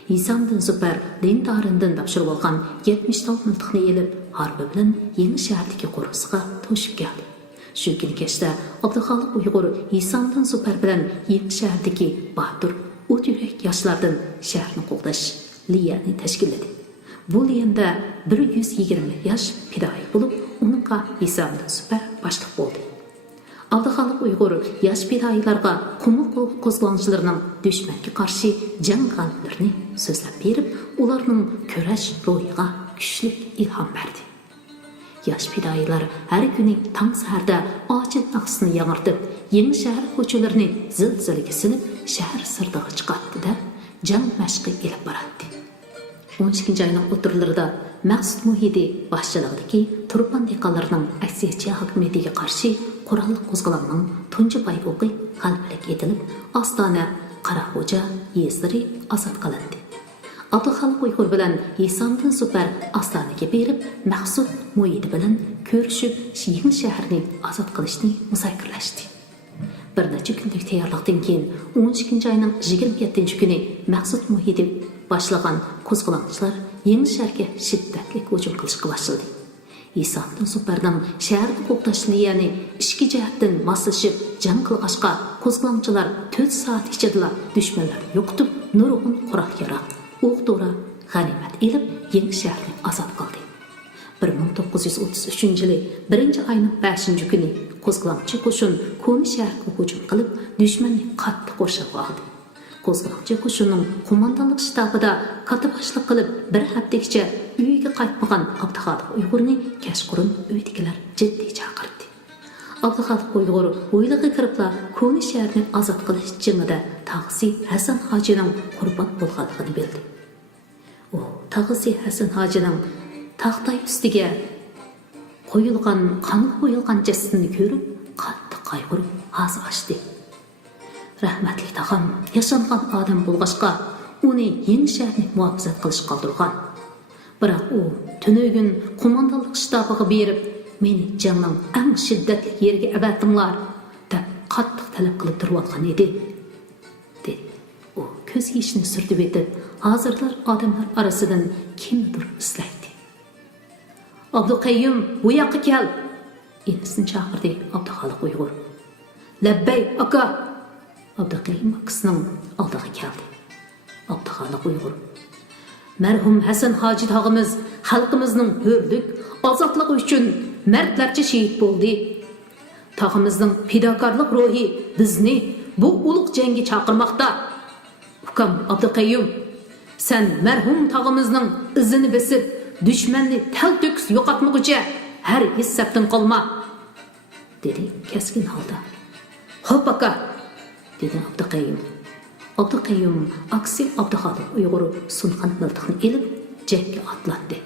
İsamdan Zufar Lindarindan topshirib olgan 70 tal miltiqni elib, harbi bilan yangi shahardagi qo'rg'isiga to'shib keldi. Shu kuni kechda Abduxoliq Uyg'ur İsamdan Zufar bilan yangi shahardagi Batur, o't yurak yoshlardan shaharni qo'g'dash liyani tashkilladi. Bu liyanda 120 yosh fidoyi bo'lib, uningga İsamdan Zufar boshliq bo'ldi. Abduxoliq Uyg'ur yosh fidoyilarga qumul qo'zg'olonchilarining dushmanga qarshi jang g'alabalarini so'zlab berib, ularning kurash ruhiga kuchli ilhom berdi. Yosh fidoyilar har kuni tong saharda ochil naqsini yangirtib, yangi shahar ko'chalarini zilzilaga silib, shahar sirtiga chiqatdi-da, jang mashqi elib boradi. 12 ayning o'tirlarida Maqsud Muhidi boshchiligidagi Turpan dehqonlarining aksiyachi hokimiyatiga qarshi qurolli qo'zg'olonning tunji bayroqi g'alabalik etilib, Ostona, Qaraxo'ja yeslari ozod qilindi. Abduxoliq Uyg'ur bilan İsamdan Zufar Ostonaga berib, Maqsud Muhidi bilan ko'rishib, yangi shaharni ozod qilishni muzokiralashdi. Bir necha kunlik tayyorlikdan keyin 12 ayning 27 kuni Maqsud Muhidi başlagan qo'zg'olonchilar yangi shaharga shiddatli hujum qilishga boshladi. İsamdan Zufarning shaharni qo'g'dash liyani ikki jihatdan moslashib jang qilg'achqa, qo'zg'olonchilar 4 soat ichida dushmanlarni yo'qotib, nurg'un qurol-yarog', o'q-dori, g'animat elib, yangi shaharni ozod qildi. 1933-yili 1-oyning 5-kuni qo'zg'olonchi qo'shin Koni shaharga hujum qilib, dushmanni qattiq qo'rshab oldi. Qo'zg'olonchi qo'shinning qo'mondonlik shtabida katiboshlik qilib, bir haftagacha uyiga qaytmagan Abduxoliq Uyg'urni kashqurun uydagilar jiddiy chaqirdi. Abduxoliq Uyg'ur o'yliga kiribla Koni shaharni ozod qilish jangida tog'asi Hasan Hojining qurbon bo'lganligini bildi. U tog'asi Hasan Hojining taxtay ustiga qo'yilgan, qanib qo'yilgan jasadini ko'rib, qattiq qayg'urib, og'iz ochdi. Rahmatli tog'am yashangan odam bo'lg'achqa, uni yangi shaharni muhofazat qilish qoldirgan. Biroq u tunugin qo'mondonlik shtabiga berib, meni jangning eng shiddatli yeriga abatinglar deb qattiq talab qilib turib olgan edi. dedi. U ko'z yeshini surtib etib, hozirlar odamlar orasidan kimdir islaydi. Abduqayyum, bu yoqqa kel. Enisini chaqirdi Abduxoliq Uyg'ur. Labbay, aka. Abduqayyum akasining oldiga keldi. Abduxoliq Uyg'ur. Marhum Hasan Hoji tog'imiz xalqimizning hurlik, ozodligi uchun mardlarcha shahid bo'ldi. Tog'imizning fidokorlik ruhi bizni bu ulug' jangga chaqirmoqda. Ukam Abduqayyum, sen marhum tog'imizning izini besib, dushmanni tal-to'kis yo'qotmoqcha har hissabdan qolma, dedi keskin holda. Xo'p aka, dedi Abduqayyum. Abduqayyum aksi Abduxoliq Uyg'ur sunqan miltiqni elib jangga otlandi.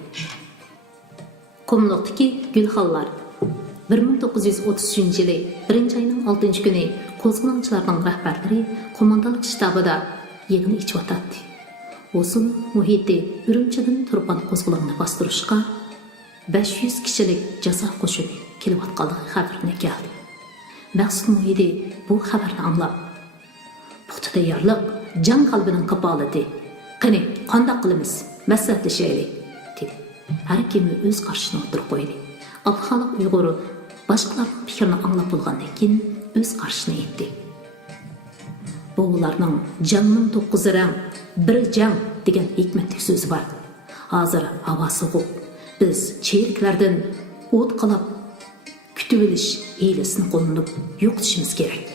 Qumliqdagi Gulxonlar 1933-yili 1-oyning 6-kuni qo'zg'olonchilarning rahbarlari qo'mondonlik shtabida yig'in ichib o'tadi. Osun muhiti Urumchidan Turpan qo'zg'olonni bostirishga 500 kishilik jazo qo'shini kelayotganligi xabarini keldi. Maqsud muhiti bu xabarni anglab, puxta tayyorlik jang qalbining kapolati. Qani, qanday qilamiz? Maslahatlashaylik, dedi. Har kim o'z qarshini o'tirib qo'ydi. Abduxoliq Uyg'ur boshqalarning fikrini anglab bo'lgandan keyin o'z qarshini aytdi. Bu ularning jangning 9 rang, bir jang degan hikmatli so'zi bor. Hozir havo sovuq. Biz cheriklardan o't qalab kutib olish hiylasini qo'llanib yo'qotishimiz kerak.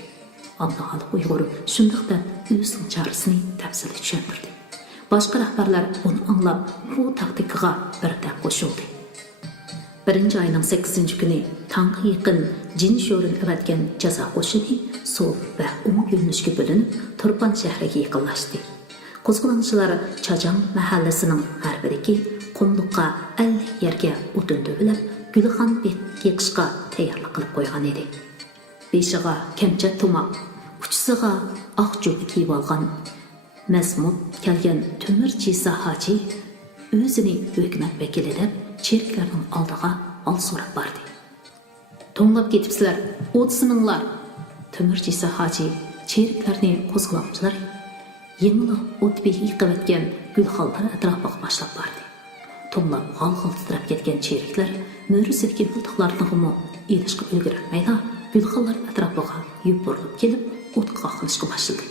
Abduxoliq Uyg'ur shundaqda o'zining chorasini tafsilga tushuntirdi. Boshqa rahbarlar uni anglab, bu taktikaga birdan qo'shildi. birinchi ayning 8 kuni tongga yaqin jin sho'rini avatgan jazo qo'shini sol va o'ng yo'nalishga bo'linib Turpan shahriga yaqinlashdi. Qo'zg'olonchilar Chajang mahallasining g'arbidagi qumliqqa 50 yerga o'tin to'plab, gulxan yiqishga tayyorlik qilib qo'ygan edi. Beshiga kamcha to'moq, uchisiga oq jo'gi kiyib olgan Masmud kelgan Temir Jisa hoji o'zini hukumat vakili deb cheriklarning oldiga ol so'rab bordi. To'nglab ketibsizlar, o'tsininglar. Temir Jisa hoji cheriklarni qo'zg'olonchilar yengli o't yiqavatgan gulxonlar atrofiga boshlab bordi. To'nglab g'al-g'al titrab ketgan cheriklar mo'risidagi miltiqlarni elishga ulgurmaydi, gulxonlar atrofiga yuborilib kelib o'tqa qoqilishga boshladi.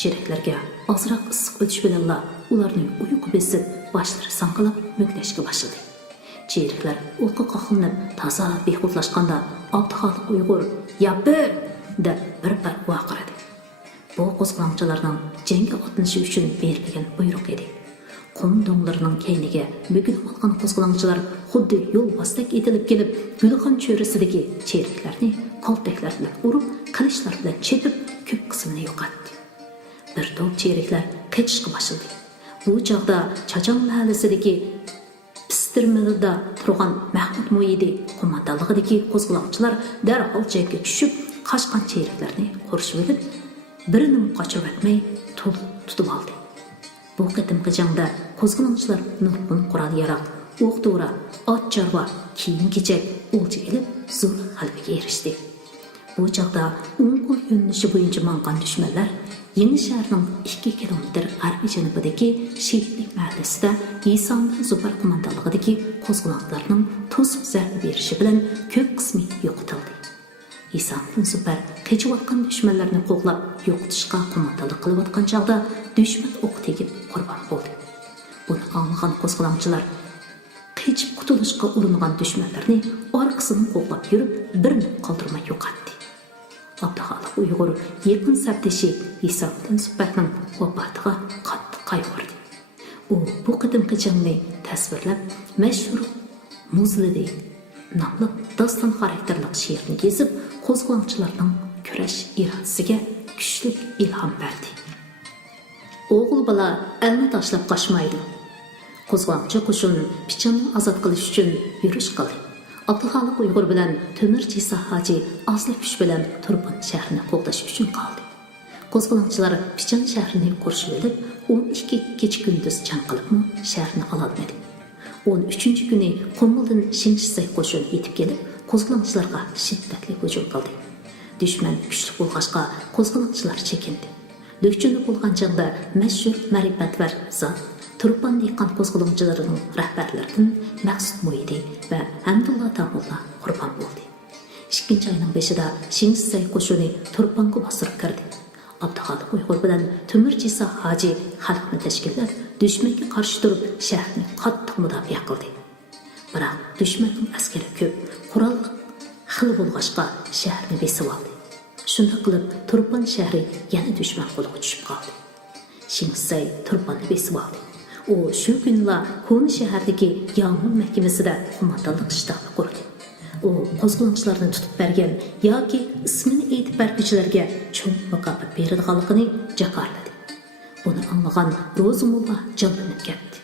Cheriklarga ozroq issiq o'tish bilan ularning uyqu besib, boshlari sanqilib mugnashga boshladi. Cheriklar o'tqa qoqilinib toza behudlashganda Abduxoliq Uyg'ur "Yapir!" deb bir-bir vaqiradi. Bu qo'zg'olonchilarning jangga otinishi uchun berilgan buyruq edi. Qum donglarining keyniga muginib olgan qo'zg'olonchilar xuddi yo'l bostak etilib kelib, gulxon cho'risidagi cheriklarni qaltaklar bilan urib, qilishlar bilan chepib, ko'p qismini yo'qotdi. Bir to'p cheriklar qochishga boshladi. Bu chog'da Chajang mahallasidagi pistirmilida turgan Mahmud Moyidi qo'mondonligidagi qo'zg'olonchilar darhol jangga tushib, qochgan cheriklarni qurishib olib, birini qochirib o'tmay tutib oldi. Bu qitimqi jangda qo'zg'olonchilar nurg'un qurol-yarog', o'q-dori, ot chorva, kiyim-kechak, o'lja ilib zo'r g'alabaga erishdi. Bu chog'da O'ngqo'l yo'nalishi bo'yicha mangan dushmanlar Yangi shaharning 2 kilometr g'arbiy janubidagi Shehidlik mahallasida Isondan Zufar qo'mondonligidagi qo'zg'olonchilarning to'siq zarba berishi bilan ko'p qismi yo'qotildi. Isondan Zufar qechayotgan dushmanlarni qo'g'lab yo'qotishga qo'mondonlik qilayotgan chog'da dushman o'q tegib qurbon bo'ldi. Buni anglagan qo'zg'olonchilar qechib qutulishga uringan dushmanlarni orqasidan qo'g'lab yurib, birini qoldirmay yo'qotdi. Abduxoliq Uyg'ur yaqin sabdishi Isondan Zufarning vafatiga qattiq qayg'urdi. U bu qitimqi jangni tasvirlab, mashhur Muzlidi nomli doston xarakterli she'rni yozib, qo'zg'olonchilarning kurash irodasiga kuchli ilhom berdi. O'g'il bola elni tashlab qochmaydi. Qo'zg'olonchi qo'shin Pichonni ozod qilish uchun yurish qildi. Abduxoliq Uyg'ur bilan Temir Jisa hoji ozlik kuch bilan Turpan shahrini qo'g'dash uchun qoldi. Qo'zg'olonchilar Pichan shahrini qurishib olib, 12 kecha kunduz jang qilib shaharni ololmadi. 13-kuni Qumuldan Shingsay qo'shini yetib kelib, qo'zg'olonchilarga shiddatli hujum qildi. Dushman kuchli bo'lg'achqa qo'zg'olonchilar chekindi. Lökchini bo'lgan chog'da mashhur ma'rifatvar zot Turpan diqqan qo'zg'olonchilarining rahbarlaridan Maqsud Moyidi va Hamdullah Tamulla qurbon bo'ldi. 2-oyning 5-ida Shingsay qo'shini Turpanga bostirib kirdi. Abduxoliq Uyg'ur bilan Temir Jisa hoji xalqni tashkillab, dushmanga qarshi turib, shaharni qattiq mudofaa qildi. Biroq dushmanning askari ko'p, qurol xil bo'lg'achqa shaharni besib oldi. Shunday qilib, Turpan shahri yana dushman qo'liga tushib qoldi. Shingsay Turpanni besib oldi. U shu kunlar Qo'ni shahardagi Yong'in mahkamasida qo'mondonlik shtabi qurdi. U qo'zg'olonchilarni tutib bergan yoki ismini aytib beruvchilarga cho'ng mukofot beradiganligini jakarladi. Buni anglagan Ro'zimulla jonlanib ketdi.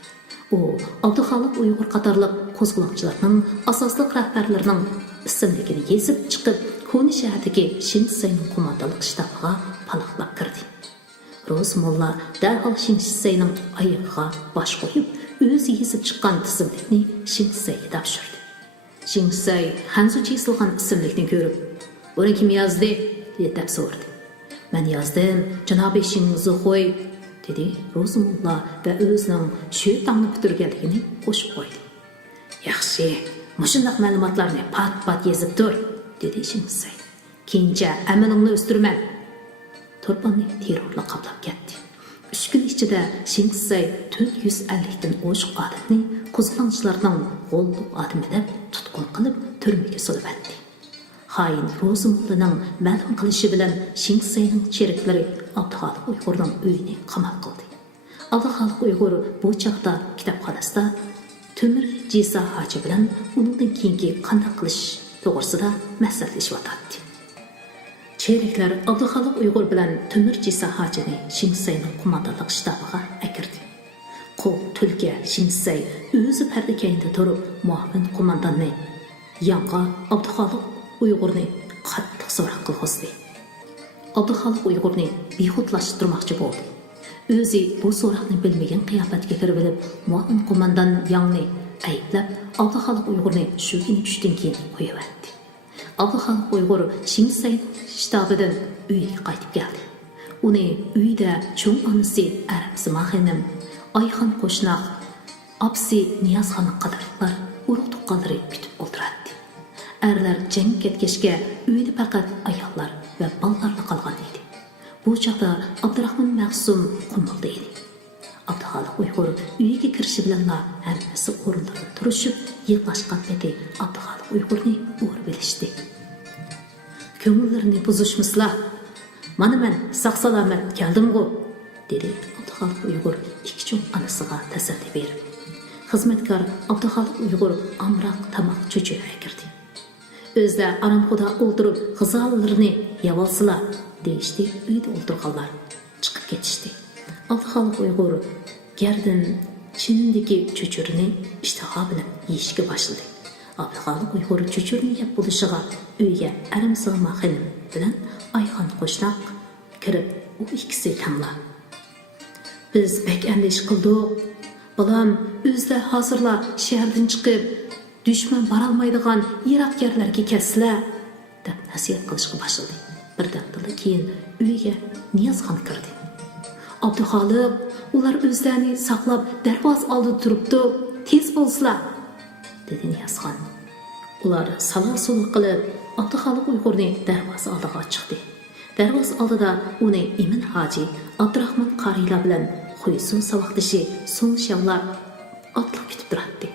U Abduxoliq Uyg'ur qatorliq qo'zg'olonchilarning asosli rahbarlarining ismligini yezib chiqib, Qo'ni shahardagi Shingsayning qo'mondonlik shtabiga paloqlab kirdi. Ro'zimulla darhol Shingsayning oyog'iga bosh qo'yib, o'zi yezib chiqqan tizimlikni Shingsayga topshirdi. Shingsay Hanzuchi yozilgan ismlikni ko'rib, "Buni kim yozdi?" deb so'radi. "Men yozdim, janobi Shingzuxoy", dedi Ro'zimulla va o'zining shu tongni bitirganligini qo'shib qo'ydi. "Yaxshi, mushundaq ma'lumotlarni pat-pat yozib tur", dedi Shingsay. "Keyincha amalingni o'stirman." Turpanni terrorla qaplab ketdi. 3 kun ichida Shingsay 450 dan oshiq odamni qo'zg'olonchilarning qo'lli odami deb tutqun qilib turmaga solib atdi. Xoin Ro'zimullaning ma'lum qilishi bilan Shingsayning cheriklari Abduxoliq Uyg'urning uyini qamal qildi. Abduxoliq Uyg'ur bu chaqda kitobxonasida Tömür Cisa Hacı bilan uningdan keyingi qanday qilish to'g'risida maslahatlashayotdi. Çeyrekler Abdulxaliq Uyg'ur bilan Tömür Cisa Hacıni Şingsayning qo'mondonlik shtabiga akirdi. Qo'l tulka Shingsay o'zi parda keyinda turib muavin qo'mondonni yanqa Abdulxaliq Uyg'urni qattiq so'roq qilg'izdi. Abdulxaliq Uyg'urni bexudlashtirmoqchi bo'ldi. O'zi bu so'roqni bilmagan qiyofatga kirib olib, muavin qo'mondon Yangni ayblab, Abdulxaliq Uyg'urni shu kuni tushdan keyin qo'yibdi. Abdulxaliq Uyg'ur Shingsay shtabidan uyiga qaytib keldi. Uni uyda cho'ng onasi Arab Simaxinim, Ayxon qo'shnoq, apsi Niyozxonim qatorliqlar urug' tuqqanlari kutib o'tiradi. Erlar jang ketgachga uyda faqat ayollar va bolalar qolgan edi. Bu chaqda Abdurahmon Maqsum qumulda edi. Abdulxaliq Uyg'ur uyiga kirishi bilan hammasi o'rinlarida turishib, yig'lashgan peti Abdulxaliq Uyg'urni o'rib bilishdi. Ko'ngillarni buzishmislar. Mana men sog'-salomat keldim-ku, dedi Abdulxaliq Uyg'ur ikki cho'ng onasiga tasalli berib. Xizmatkor Abdulxaliq Uyg'ur amroq tamoq cho'chib kirdi. O'zda aramxo'da o'ldirib, g'izolarini yavolsizlar, deyishdi. Uyda o'ldirganlar chiqib ketishdi. Abdulxaliq Uyg'ur gardan chinindagi cho'churini ishtaha bilan yeyishga boshladi. Abdulxaliq Uyg'ur cho'churni yeb bo'lishiga uyga Aram Simaxinim bilan Ayxon qo'shnoq kirib, u ikkisi tanla. Biz bek andish qildik. Balam o'zlar hozirlar shahardan chiqib, dushman borolmaydigan yiroq yerlarga ketsalar, deb nasihat qilishga boshladi. Birdan keyin uyga Niyozxon kirdi. Abdulxaliq, ular o'zlarini saqlab darvoza oldida turibdi. Tez bo'lsizlar, dedi Niyozxon. Ular salom-sulh qilib, Abdulxaliq Uyg'urni darvoza oldiga chiqdi. Darvoza oldida uni Imin Hoji, Abdurahmon qariylar bilan Xuysum savoqdishi so'ng shavlar otlab kutib turardi.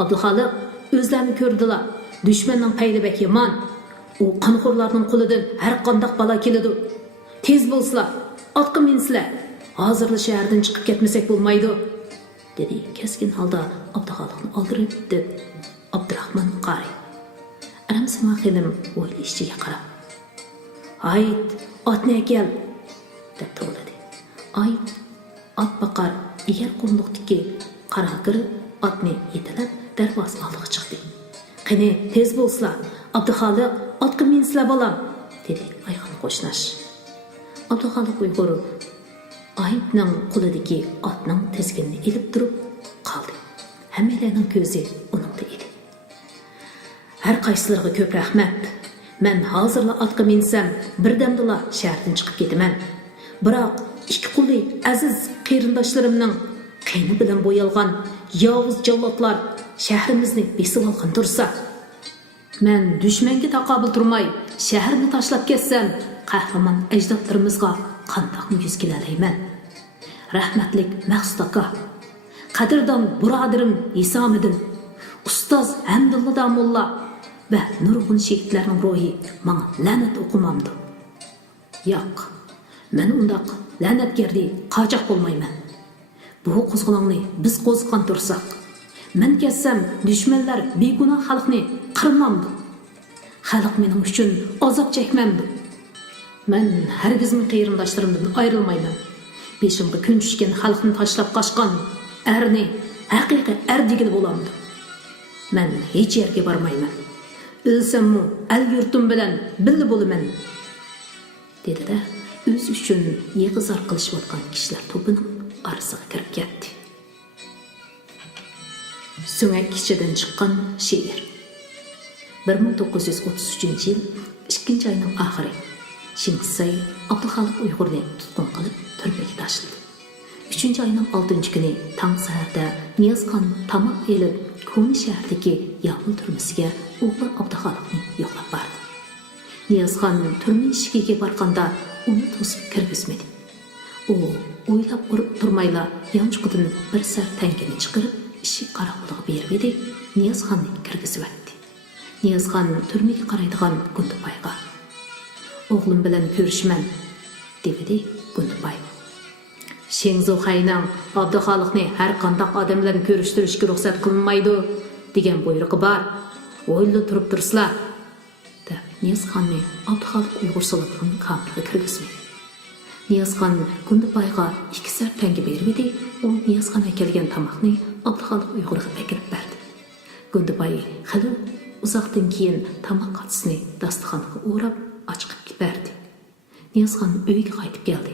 Abdulxaliq, o'zlarini ko'rdilar. Dushmanning payli bek yomon. U qonxo'rlarning qo'lidan har qanday balo keladi. Tez bo'lsizlar, otqa minsizlar. Hozirla shahardan chiqib ketmasak bo'lmaydi, dedi keskin holda Abdulxaliqni oldirib deb Abdurahmon qari. Aram Simaxinim o'ylashchiga qarab, "Hayt, otni kel", deb to'ladi. Ayt ot baqar egar qumluqdagi qarag'ir otni yetalab darvoza oldiga chiqdi. "Qani, tez bo'lsizlar, Abdulxaliq, otga minsizlar bolam", dedi Ayxon qo'shnash. Abdulxaliq Uyg'ur Aytning qo'lidagi otning tezginini ilib turib qoldi. Hammalarning ko'zi uningda edi. "Har qaysilarga ko'p rahmat. Men hozirla otga minsam, birdamdala shahardan chiqib ketaman. Biroq ikki qo'li aziz qarindoshlarimning qini bilan bo'yalgan yovuz jallodlar shahrimizni besib olgan tursa, men dushmanga taqobil turmay shaharni tashlab ketsam, qahramon ajdodlarimizga qandoq yuz kelalayman. Rahmatlik Maqsud aka, qadrdon birodarim Isomiddin, ustoz Hamdulla Damulla va nurg'un shehidlarning ruhi menga la'nat o'qimamdi. Yo'q, men undaq la'natgardi qochoq bo'lmayman. Bu qo'zg'olonni biz qo'zg'an tursak, men ketsam dushmanlar begunoh xalqni qirmamdi. Xalq mening uchun azob chekmamdi. Men hargizmi qarindoshlarimdan ayrilmayman. Beshimga kun tushgan xalqni tashlab qochgan erni haqiqiy er degili bo'lamdi. Men hech yerga bormayman. O'lsammi al yurtim bilan birga bo'laman, dedi-da o'z uchun yig'izar qilishayotgan kishilar to'pining orasiga kirib ketdi. So'ngak kichidan chiqqan she'r. 1933-yil 2-oyning oxiri Shingsay Abdulxaliq Uyg'urni tutqun qilib turmaga tashladi. 3-oyning 6-kuni tong saharda Niyozxon tamoq elib Ko'ni shahardagi yaqin turmasiga o'g'li Abdulxaliqni yo'qlab bordi. Niyozxon turma eshigiga borganda uni to'sib kirgizmadi. U o'ylab turmayla yonchiqdan bir sar tangini chiqarib eshik qaroqliga berib edi. Niyozxonni kirgizibdi. Niyozxon turmaga qaraydigan Gundubayga "O'g'lim bilan ko'rishman", dedi Gundubay. Шеңзухайның Абдухалықны әр қандақ адамларын көріштірішке рұқсат қылынмайды деген бұйрығы бар. Ойлы тұрып тұрсылар. Деп, Ниязханны Абдухалық ұйғыр солатының камерға кіргізмеді. Ниязхан Күндібайға 2 сәр тәңге беріп еді, ол Ниязхан әкелген тамақны Абдухалық ұйғырға әкеліп берді. Күндібай хәлі ұзақтан кейін тамақ қатысыны дастыханға орап, ашқып берді. Ниязхан өйге қайтып келді.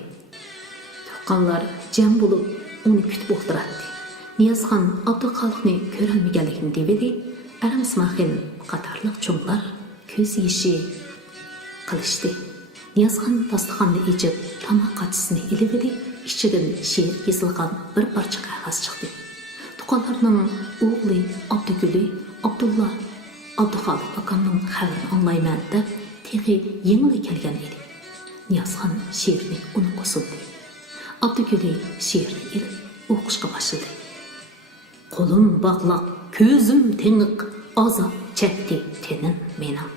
Тұққанлар жем болып, оны күтіп отырады. Ниязхан Абдухалықны көрілмегенлігін дебеді, Әрімсмахин қатарлық чоңлар көз еші қылышты. Ниязхан дастыханны ечіп, тамақ қатысыны елебеді, ішчіден шер езілған бір парча қағаз шықты. Тұққанларының оғлы Абдыгүлі, Абдулла, Абдухалық акамның қабірін аңлайман деп, теғи еңілі келген еді. Ниязхан шеріне оны қосылды. Абдыгүлі шеріне еліп, оқышқа башылды. Қолым бағлақ, көзім теңік, азап чәкті тенім менің.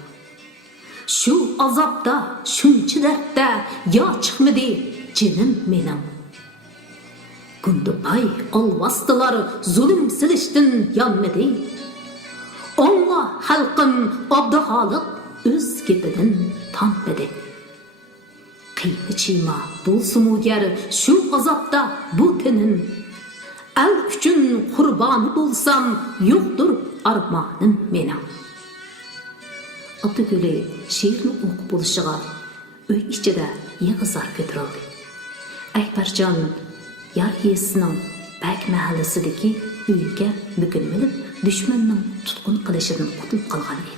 Şu azapta, şunçı dertte, ya çıkmadı cinim menim. Gündüpay alvastıları zulüm siliştin yanmadı. Onla halkım Abduhalık öz gibidin tanmadı. Kıymi çima bulsumu yer şu azapta bu tenin. El üçün kurbanı bulsam yoktur armanım menim. Abdugülü şiirini okup oluşuğa öy içide yığızar götürüldü. Ekbercan yar yesinin bək mahallesideki uyga bükülmelip düşmanның tutkun kılışının kutulup kalgan edi.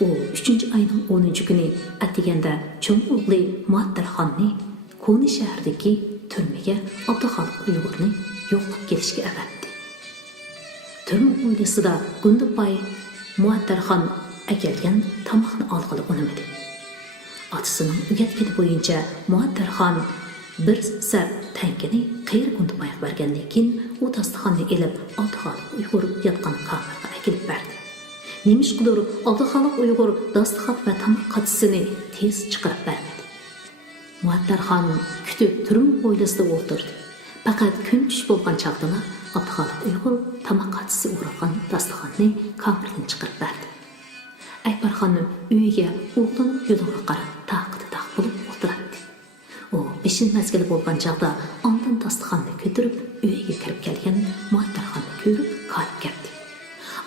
O 3. ayının 10. günü atigende çoğun oğlu Muattarxan'ni Koni şehrdeki türmege Abduxalıq Uygur'ni yokluk gelişki əvətdi. Türmü oylası da Gündüpay Muattarxan әкелген тамақны алғылы ұнымады. Атысының үгеткені бойынша Muattarxan бір сәр тәңкені қайыр Күндібайға бергеннен кейін о дастыханны еліп Абдухалық Уйғыр ятқан камерға әкеліп берді. Неміш құдыр Абдухалық Уйғыр дастыхан və тамақ қатысыны тез шығарып бермеді. Muattarxan күтіп түрім ойласында отырды. Faqat күн түш болған чағдала Абдухалық Уйғыр тамақ қатысы оралған дастыханны камерден шығарып берді. Ekberxan'ın üyüge oğlunun yoluna qarab taqı-taq bulub oturardı. O, beşin məzgili bolğan çağda ondan dastıxanını götürüb üyüge kirib kelgen Muattarxan'ı görüb qalib ketdi.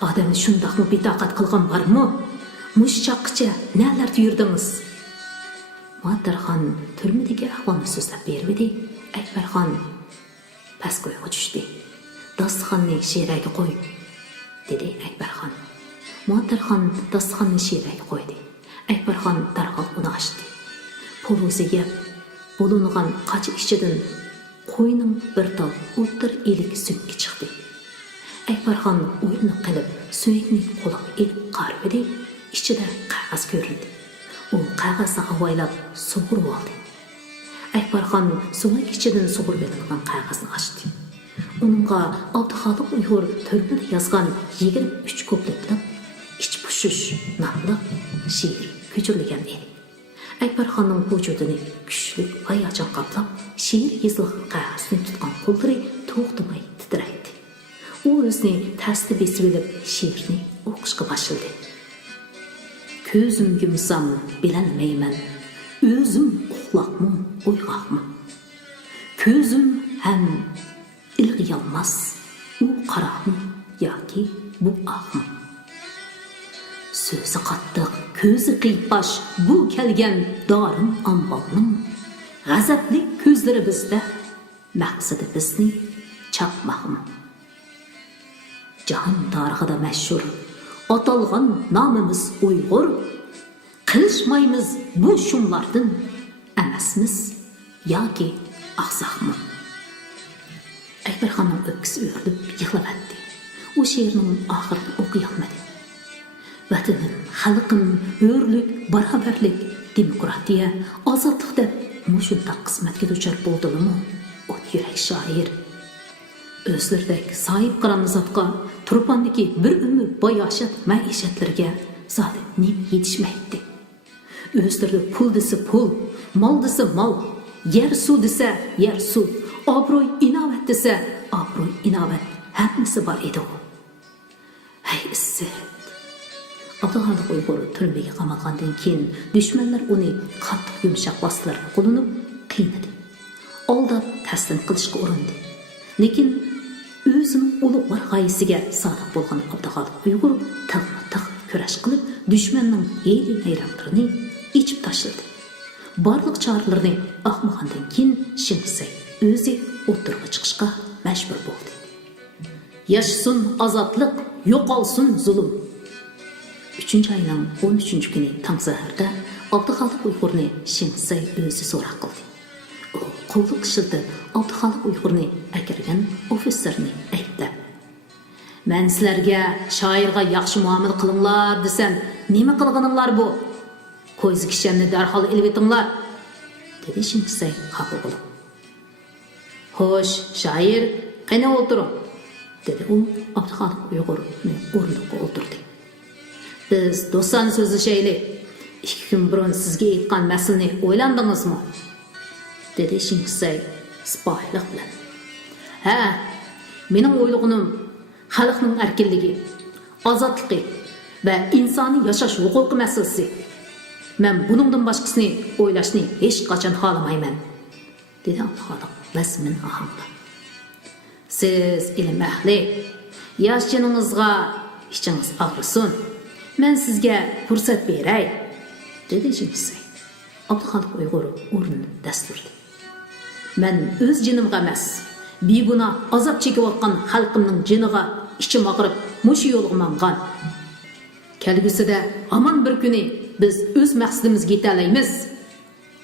Adamı şundaqmı bitaqat qılğan barmı? Muş çaqqicha nələrdə yurdunuz? Muattarxan türmədəki ahvalını sözləb bermedi. Ekberxan pəs qoyğa düşdü. Dastıxanını şerəyə qoy, dedi Ekberxan. Muattarxan dastixanni şerəyə qoydu. Ekberxan darğal onu açdı. Poluzu yeb, bulunğan qaçı içidən qoyunun bir tal o'ttir elik sökki chiqdi. Ekberxan o'yinib qilib, söykni qo'liga elib qarib edi, ichida qog'oz ko'rindi. U qog'ozni avaylab sug'urib oldi. Ekberxan so'ngak ichidan sug'urib olingan qog'ozni ochdi. Uningga Abduxalıq Uyg'ur turmada yozgan 23 kupletlik iç puşuş namlı şiir köçürülgen edi. Ekberxan'ın vücudunu güçlük hayacan qaplab, şiir yazılған qağasını tutqan qo'llari to'xtamay titraydi. U o'zini tasdi besib olib, şiirini o'qishga boshladi. Ko'zim yumsam bilolmayman, o'zim uxlaqmi, uyg'oqmi. Ko'zim ham ilg'iyolmas, u qaroqmi yoki bu oqmi. Sözü qattiq, ko'zi qiypash bu kelgan dorim ambolning g'azabli ko'zlari bizda, maqsadi bizni chaqmaqmi. Jahon tarixida mashhur atalgan nomimiz Uyg'ur, qilishmaymiz bu shumlardan emasmiz yoki oqsoqmi. Ekberxan'ın öküsü o'rlib yig'lab o she'rning oxirini o'qiy olmadi. Vatanim, xalqim, hürlük, barabarlik, demokratiya, azadlık deb mushundaq qismatga duchor bo'ldimi? O't yurak shoir. O'zlaridek soyib qaramli zotqa, Turpandagi bir umr boyoshat maishatlarga zodi nim yetishmaydi. O'zlarida pul desa pul, mol desa mol, yer suv desa yer suv, obro'y inovat desa, obro'y inovat hammasi bor edi. Hey izzat. Abduxoliq Uyg'ur turmaga qamalgandan keyin dushmanlar uni qattiq yumshoq vositalarga qo'llanib qiynadi. Aldab taslim qilishga urindi. Lekin o'zining ulug'vor g'oyasiga sodiq bo'lgan Abduxoliq Uyg'ur talmataq kurash qilib, dushmanning hayron-hayronlarini ichib tashladi. Barliq choralarni oqmagandan keyin Shingsay o'zi o'tirib chiqishga majbur bo'ldi. Yashasin ozodlik, yo'qolsin zulm. 3-oyning 13-kuni tong saharda Abduxoliq Uyg'urni Shingsay o'zi so'roq qildi. U qo'lliq ishida Abduxoliq Uyg'urni akirgan ofitserni aytdi. "Men sizlarga shoirga yaxshi muomala qilinglar desam, nima qilganinglar bu? Ko'z kishanni darhol ilib etinglar", dedi Shingsay xafa bo'lib. "Xo'sh, shoir, qani o'tiring", dedi u Abduxoliq Uyg'urni o'rniga o'tirdi. "Biz do'stona so'zlashaylik. 2 kun burun sizga aytgan masalani o'ylandingizmi?" dedi Shingsay sipohilik bilan. "Ha, mening o'ylig'im xalqning erkinligi, ozodligi va insoniy yashash huquqi masalasi. Men buningdan boshqasini o'ylashni hech qachon xohlamayman", dedi Abduxoliq rasmin ohangda. "Siz ilm ahli, yoshligingizga ichingiz og'risin. Men sizga fursat beray", dedi Shingsay. Abduxoliq Uyg'ur o'rnidan dasturdi. "Men o'z jinimga emas, beguna azob chekayotgan xalqimning jiniga ichim og'rib, mushu yo'lga mangan. Kelgusida aman bir kuni biz o'z maqsadimizga yeta olamiz",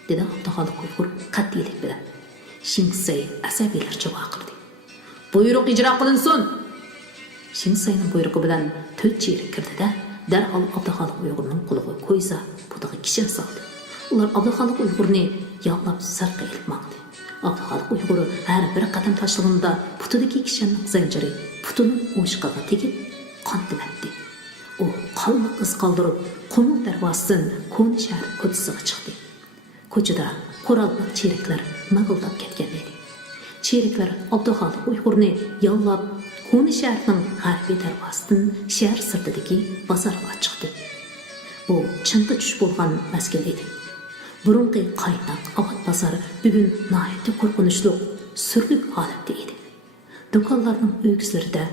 dedi Abduxoliq Uyg'ur qat'iylik bilan. Shingsay asabiylarcha baqirdi. "Buyruq ijro qilinsin." Shingsayning buyrug'i bilan 4 cherik kirdi-da, darhol Abduxoliq Uyg'urning qo'liga qo'ysa, butiga kishan soldi. Ular Abduxoliq Uyg'urni yollab sirtqa ilib maqdi. Abduxoliq Uyg'ur har bir qadam tashlaganda putidagi kishanning zanjiri putining o'shqaga tegib qon tilatdi. U qalmoq iz qoldirib, Qumul darvosidan Ko'ni shahar ko'chasiga chiqdi. Ko'chada qurolli cheriklar mag'illab ketgan edi. Cheriklar Abduxoliq Uyg'urni yollab Ko'ni shaharning g'arbiy darvosidan shahar sirtidagi bozorga chiqdi. Bu chinda tush bo'lgan mazgil edi. Burunqi qaynoq Abad bozori bugun nihoyatda qo'rqinchli, surlik holatda edi. Do'konlarning o'g'izlarida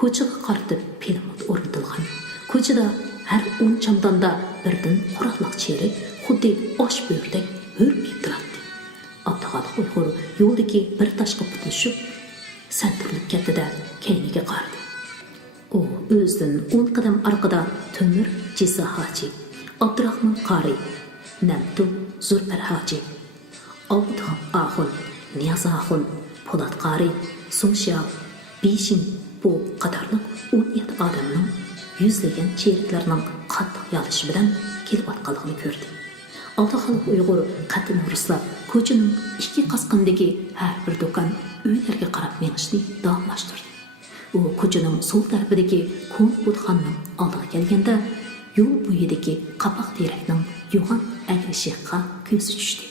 ko'chaga qaratib pelmot o'rnatilgan. Ko'chada har 10 chamdonda birdan qurolliq cherik xuddi osh bo'rdek hurmib turardi. Abduxoliq Uyg'ur yo'ldagi bir toshga putilishib, santirilib ketdi-da, keyniga qaradi. U o'zidan 10 qadam orqada Temur Jiza Hoji, Abdurahmon Qori, Namtu Zulfar Hoji, Abdul Axun, Niyoz Axun, Po'lat Qori, Sungshav, Bishin bu qatorliq 17 odamning yuzlagan cheriklarning qattiq yolishi bilan kelayotganligini ko'rdi. Abduxoliq Uyg'ur qat'ini ruslab, ko'chaning ikki qasqindagi har bir do'kon uylarga qarab menishni davomlashtirdi. U ko'chaning sol tarafidagi Ko'n butxonning oldiga kelganda, yo'l bo'yidagi qapoq terakning yo'g'on agrishiqqa ko'zi tushdi.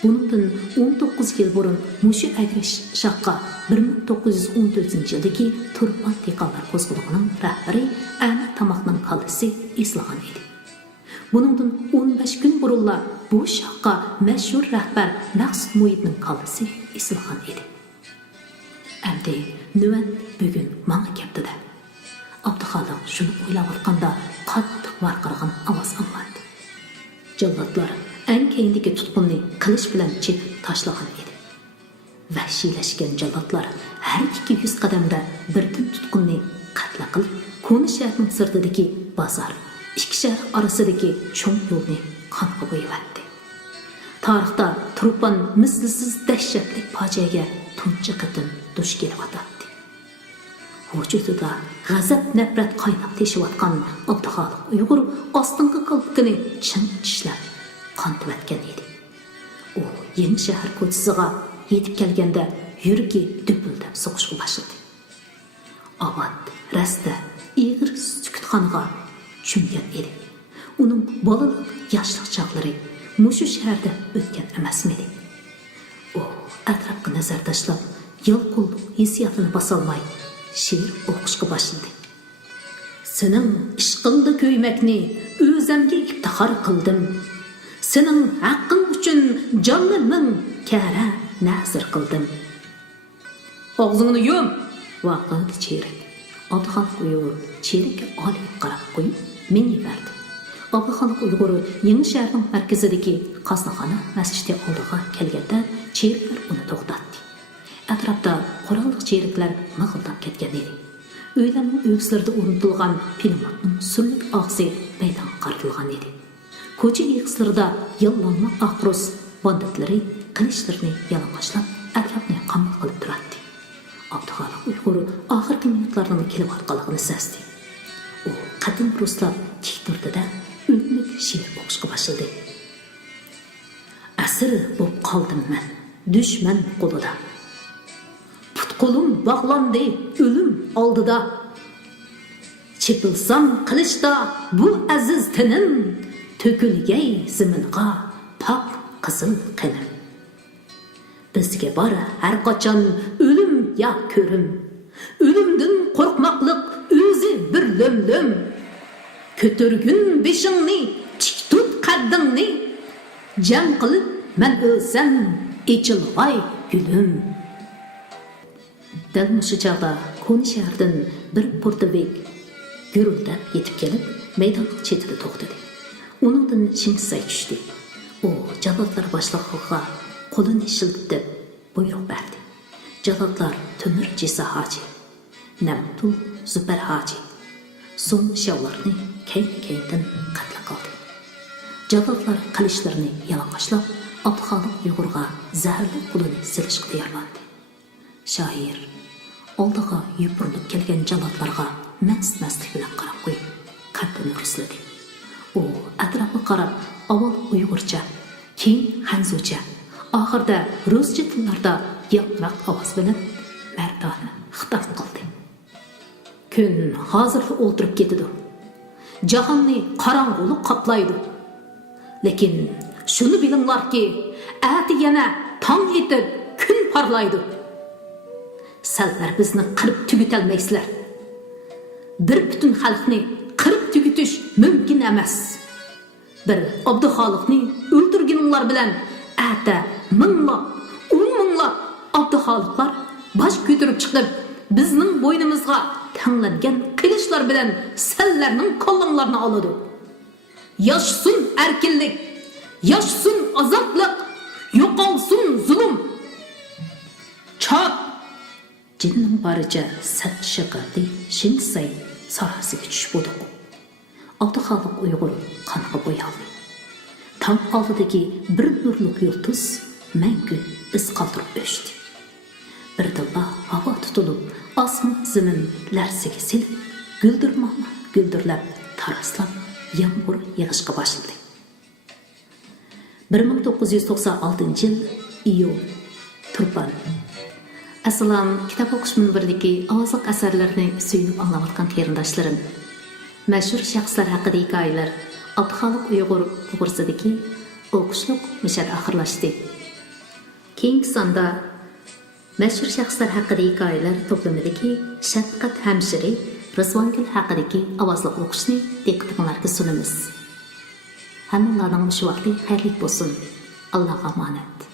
Buningdan 19 yil burun mushu agrishiqqa 1914-yildagi Turpan Dehqonlar qo'zg'olonining rahbari Ahmad Tamoqning kallasi eslagan edi. Buningdan 15 kun burunla bu shaqqa mashhur rahbar Maqsud Muhitning kallasi eslagan edi. Endi nuvvat bugun menga keldi-da. Abduxoliq shuni o'ylab o'tganda qattiq varqiragan ovoz anglandi. Jallodlar eng keyindagi tutqunni qilich bilan chekib tashlagan edi. Vahshiylashgan jallodlar har 200 qadamda birdan tutqunni qatl qilib, Ko'ni shaharning sirtidagi bozor, ikki shahar orasidagi cho'ng yo'lni qonga bo'yatdi. Tarixda Turpan mislsiz dahshatli fojiaga tunchi qatim duch kelyapti. Vujudida g'azab nafrat qaynab teshiyotgan Abduxoliq Uyg'ur ostingi qalbini chin tishlab qon tilatgan edi. U yangi shahar ko'chasiga yetib kelganda yuragi dupildab so'qishga boshladi. Abad rasta ig'ir sukutxonaga cho'mgan edi. Uning bolalik yoshlik chog'lari mushu shaharda o'tgan emasmidi? O atrofga nazar tashlab, yalqinlik hissiyotini bosolmay she'r o'qishga boshladi. Sening ishqingda ko'ymakni o'zimga iftixor qildim. Sening haqqing uchun jonimning kara nazr qildim. Og'zingni yum, vaqt cherik. Abduxoliq Uyg'ur cherikka olib qarab qo'yib, menga berdi. Abduxoliq Uyg'ur Yangi shaharning markazidagi Qasnaxona masjidi oldiga kelganda cheriklar uni to'xtatdi. Atrofda qurolli cheriklar mig'ildab ketgan edi. Uylarning o'kslarida o'rnatilgan pinomatning surlik og'zi maydonga qaratilgan edi. Ko'cha yiqislarida yollanma aqrus banditlari qilichlarini yalang'ochlab atrofni qamal qilib turardi. Abduxoliq Uyg'ur oxirgi minutlarning kelib atganligini sezdi. U qadim ruslar tik turdida o'tlik she'r o'qishga boshladi. Asir bo'lib qoldim men dushman qo'lida. Put-qo'lim bog'landi o'lim oldida. Chepilsam qilichda bu aziz tinim, to'kilgay ziminga pok qizil qinim. Bizga bor har qachon o'lim ya ko'rim. O'limdan qo'rqmoqlik o'zi bir lumlum. Ko'targin beshingni, tik tut qaddingni. Jang qilib men o'lsam, echilg'ay gulim. Dal mushu chog'da Qo'ni shahardan bir portobek gurildab yetib kelib, maydon chetida to'xtadi. Uningdan Shingsay tushdi. U jalodlar boshlig'iga qo'lini shiltib buyruq berdi. Jalodlar Temur Jisa Hoji, Namtul Zubar Hoji, so'ng shavlarni keyin-keyindan qatl qildi. Jalodlar qilichlarini yalang'ochlab, Abduxoliq Uyg'urga zaharli qo'lini silishga tayyorlandi. Shoir oldiga yupurilib kelgan jalodlarga mast-mastlik bilan qarab qo'yib, qaddini rusladi. U atrofga qarab, avval Uyg'urcha, keyin Hanzucha, oxirida ruscha tillarda yaqinroq ovoz bilan mardona xitob qildi. Kun hozir o'tirib ketadi. Jahonni qorong'ulik qoplaydi. Lekin shuni bilinglarki, ati yana tong etib kun parlaydi. Sizlar bizni qirib tugatolmaysizlar. Bir butun xalqni qirib tugutish mumkin emas. Bir Abduxoliqni o'ldirganinglar bilan ata minglab, 10 minglab Abduxoliqlar bosh ko'tarib chiqib, bizning bo'ynimizga tanglangan qilichlar bilan sizlarning qo'llinglarni oladi. Yoshsin erkinlik, yoshsin azoblik, yo'qolsin zulm. Chop jinning baricha satchiqadi Shingsay sarasiga tushib bo'ldi. Abduxoliq Uyg'ur qanqa bo'yaldi. Tong oldidagi bir nurlik yulduz mangu iz qoldirib o'chdi. Birdilla havo tutilib, osmon zimin larsiga silib, guldirlab, taraslab, yomg'ir yog'ishga boshladi. 1996 yil iyul Turpan. Assalom, kitob o'qish minbardagi ovozli asarlarni suyunib anglayotgan qarindoshlarim. Mashhur shaxslar haqida hikoyalar Abduxoliq Uyg'ur to'g'risidagi o'qishlik mishad oxirlashdi. Keyingi sonda mashhur shaxslar haqida hikoyalar to'plamidagi Shafqat Hamshiri Rizvongul haqidagi ovozli o'qishni diqqatingizga sunamiz. Hammalarning shu vaqti xayrli bo'lsin. Allohga omonat.